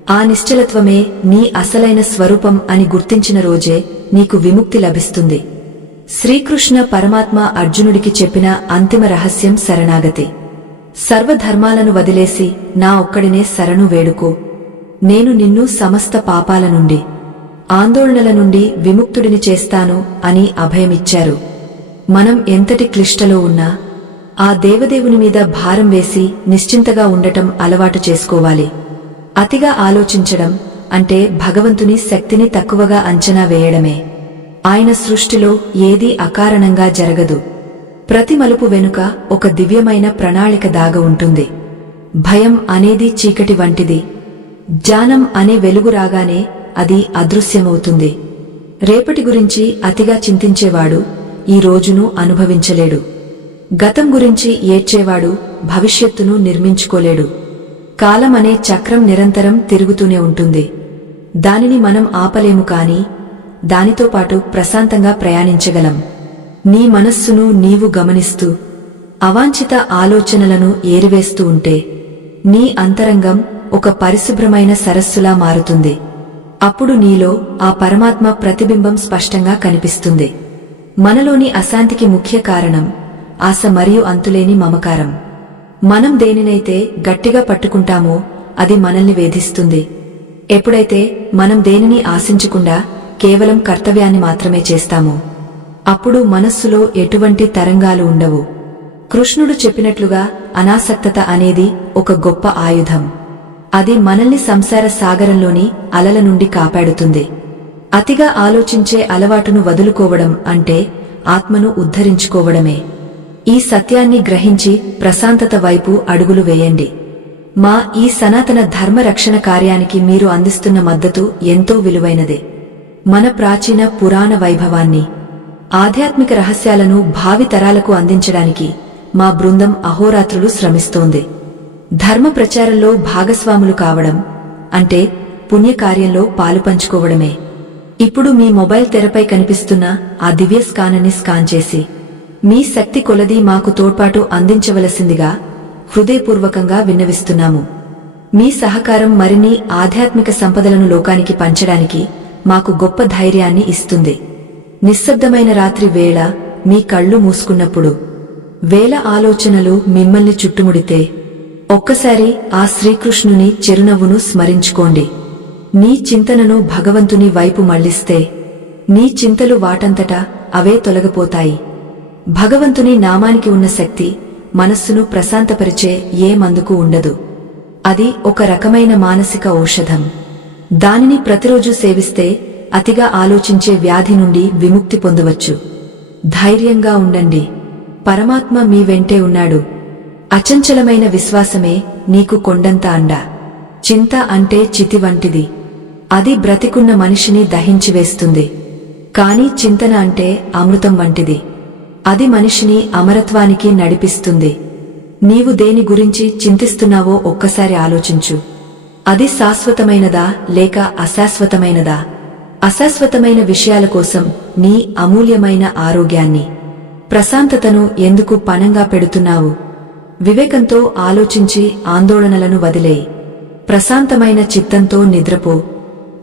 ఆ నిశ్చలత్వమే నీ అసలైన స్వరూపం అని గుర్తించిన రోజే నీకు విముక్తి లభిస్తుంది. శ్రీకృష్ణ పరమాత్మ అర్జునుడికి చెప్పిన అంతిమ రహస్యం శరణాగతి. సర్వధర్మాలను వదిలేసి నా ఒక్కడినే శరణు వేడుకో. నేను నిన్ను సమస్త పాపాల నుండి, ఆందోళనల నుండి విముక్తుడిని చేస్తాను అని అభయమిచ్చారు. మనం ఎంతటి క్లిష్టలో ఉన్నా ఆ దేవదేవుని మీద భారం వేసి నిశ్చింతగా ఉండటం అలవాటు చేసుకోవాలి. అతిగా ఆలోచించడం అంటే భగవంతుని శక్తిని తక్కువగా అంచనా వేయడమే. ఆయన సృష్టిలో ఏదీ అకారణంగా జరగదు. ప్రతి మలుపు వెనుక ఒక దివ్యమైన ప్రణాళిక దాగ ఉంటుంది. భయం అనేది చీకటి వంటిది. జ్ఞానం అనే వెలుగు రాగానే అది అదృశ్యమవుతుంది. రేపటి గురించి అతిగా చింతించేవాడు ఈ రోజును అనుభవించలేడు. గతం గురించి ఏడ్చేవాడు భవిష్యత్తును నిర్మించుకోలేడు. కాలం అనే చక్రం నిరంతరం తిరుగుతూనే ఉంటుంది. దానిని మనం ఆపలేము, కాని దానితో పాటు ప్రశాంతంగా ప్రయాణించగలం. నీ మనస్సును నీవు గమనిస్తూ అవాంఛిత ఆలోచనలను ఏరివేస్తూ ఉంటే నీ అంతరంగం ఒక పరిశుభ్రమైన సరస్సులా మారుతుంది. అప్పుడు నీలో ఆ పరమాత్మ ప్రతిబింబం స్పష్టంగా కనిపిస్తుంది. మనలోని అశాంతికి ముఖ్య కారణం ఆశ మరియు అంతులేని మమకారం. మనం దేనినైతే గట్టిగా పట్టుకుంటామో అది మనల్ని వేధిస్తుంది. ఎప్పుడైతే మనం దేనిని ఆశించకుండా కేవలం కర్తవ్యాన్ని మాత్రమే చేస్తామో అప్పుడు మనస్సులో ఎటువంటి తరంగాలు ఉండవు. కృష్ణుడు చెప్పినట్లుగా అనాసక్తత అనేది ఒక గొప్ప ఆయుధం. అది మనల్ని సంసార సాగరంలోని అలల నుండి కాపాడుతుంది. అతిగా ఆలోచించే అలవాటును వదులుకోవడం అంటే ఆత్మను ఉద్ధరించుకోవడమే. ఈ సత్యాన్ని గ్రహించి ప్రశాంతత వైపు అడుగులు వేయండి. మా ఈ సనాతన ధర్మ రక్షణ కార్యానికి మీరు అందిస్తున్న మద్దతు ఎంతో విలువైనదే. మన ప్రాచీన పురాణ వైభవాన్ని, ఆధ్యాత్మిక రహస్యాలను భావి తరాలకు అందించడానికి మా బృందం అహోరాత్రులు శ్రమిస్తోంది. ధర్మ ప్రచారంలో భాగస్వాములు కావడం అంటే పుణ్యకార్యంలో పాలుపంచుకోవడమే. ఇప్పుడు మీ మొబైల్ తెరపై కనిపిస్తున్న ఆ దివ్య స్కానర్ని స్కాన్ చేసి మీ శక్తి కొలది మాకు తోడ్పాటు అందించవలసిందిగా హృదయపూర్వకంగా విన్నవిస్తున్నాము. మీ సహకారం మరిన్ని ఆధ్యాత్మిక సంపదలను లోకానికి పంచడానికి మాకు గొప్ప ధైర్యాన్ని ఇస్తుంది. నిశ్శబ్దమైన రాత్రి వేళ మీ కళ్ళు మూసుకున్నప్పుడు వేల ఆలోచనలు మిమ్మల్ని చుట్టుముడితే ఒక్కసారి ఆ శ్రీకృష్ణుని చిరునవ్వును స్మరించుకోండి. నీ చింతనను భగవంతుని వైపు మళ్లిస్తే నీ చింతలు వాటంతటా అవే తొలగిపోతాయి. భగవంతుని నామానికి ఉన్న శక్తి మనస్సును ప్రశాంతపరిచే ఏ మందుకు ఉండదు. అది ఒక రకమైన మానసిక ఔషధం. దానిని ప్రతిరోజు సేవిస్తే అతిగా ఆలోచించే వ్యాధి నుండి విముక్తి పొందవచ్చు. ధైర్యంగా ఉండండి. పరమాత్మ మీ వెంటే ఉన్నాడు. అచంచలమైన విశ్వాసమే నీకు కొండంత అండ. చింత అంటే చితి వంటిది. అది బ్రతికున్న మనిషిని దహించివేస్తుంది. కాని చింతన అంటే అమృతం వంటిది. అది మనిషిని అమరత్వానికి నడిపిస్తుంది. నీవు దేని గురించి చింతిస్తున్నావో ఒక్కసారి ఆలోచించు. అది శాశ్వతమైనదా లేక అశాశ్వతమైనదా? అశాశ్వతమైన విషయాల కోసం నీ అమూల్యమైన ఆరోగ్యాన్ని, ప్రశాంతతను ఎందుకు పణంగా పెడుతున్నావు? వివేకంతో ఆలోచించి ఆందోళనలను వదిలేయి. ప్రశాంతమైన చిత్తంతో నిద్రపో.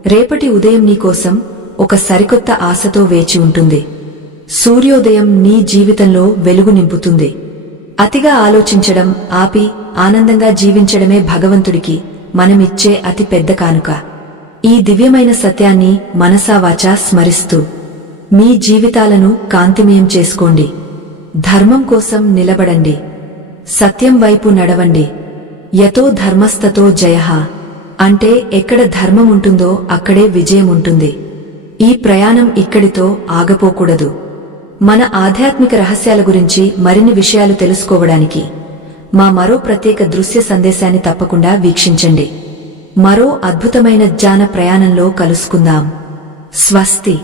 రేపటి ఉదయం నీకోసం ఒక సరికొత్త ఆశతో వేచి ఉంటుంది. సూర్యోదయం నీ జీవితంలో వెలుగు నింపుతుంది. అతిగా ఆలోచించడం ఆపి ఆనందంగా జీవించడమే భగవంతుడికి మనమిచ్చే అతి పెద్ద కానుక. ఈ దివ్యమైన సత్యాన్ని మనసావాచా స్మరిస్తూ మీ జీవితాలను కాంతిమయం చేసుకోండి. ధర్మం కోసం నిలబడండి. సత్యం వైపు నడవండి. యతో ధర్మస్తతో జయః అంటే ఎక్కడ ధర్మం ఉంటుందో అక్కడే విజయం ఉంటుంది. ఈ ప్రయాణం ఇక్కడితో ఆగపోకూడదు. మన ఆధ్యాత్మిక రహస్యాల గురించి మరిన్ని విషయాలు తెలుసుకోవడానికి మా మరో ప్రత్యేక దృశ్య సందేశాన్ని తప్పకుండా వీక్షించండి. మరో అద్భుతమైన జ్ఞాన ప్రయాణంలో కలుసుకుందాం. స్వస్తి.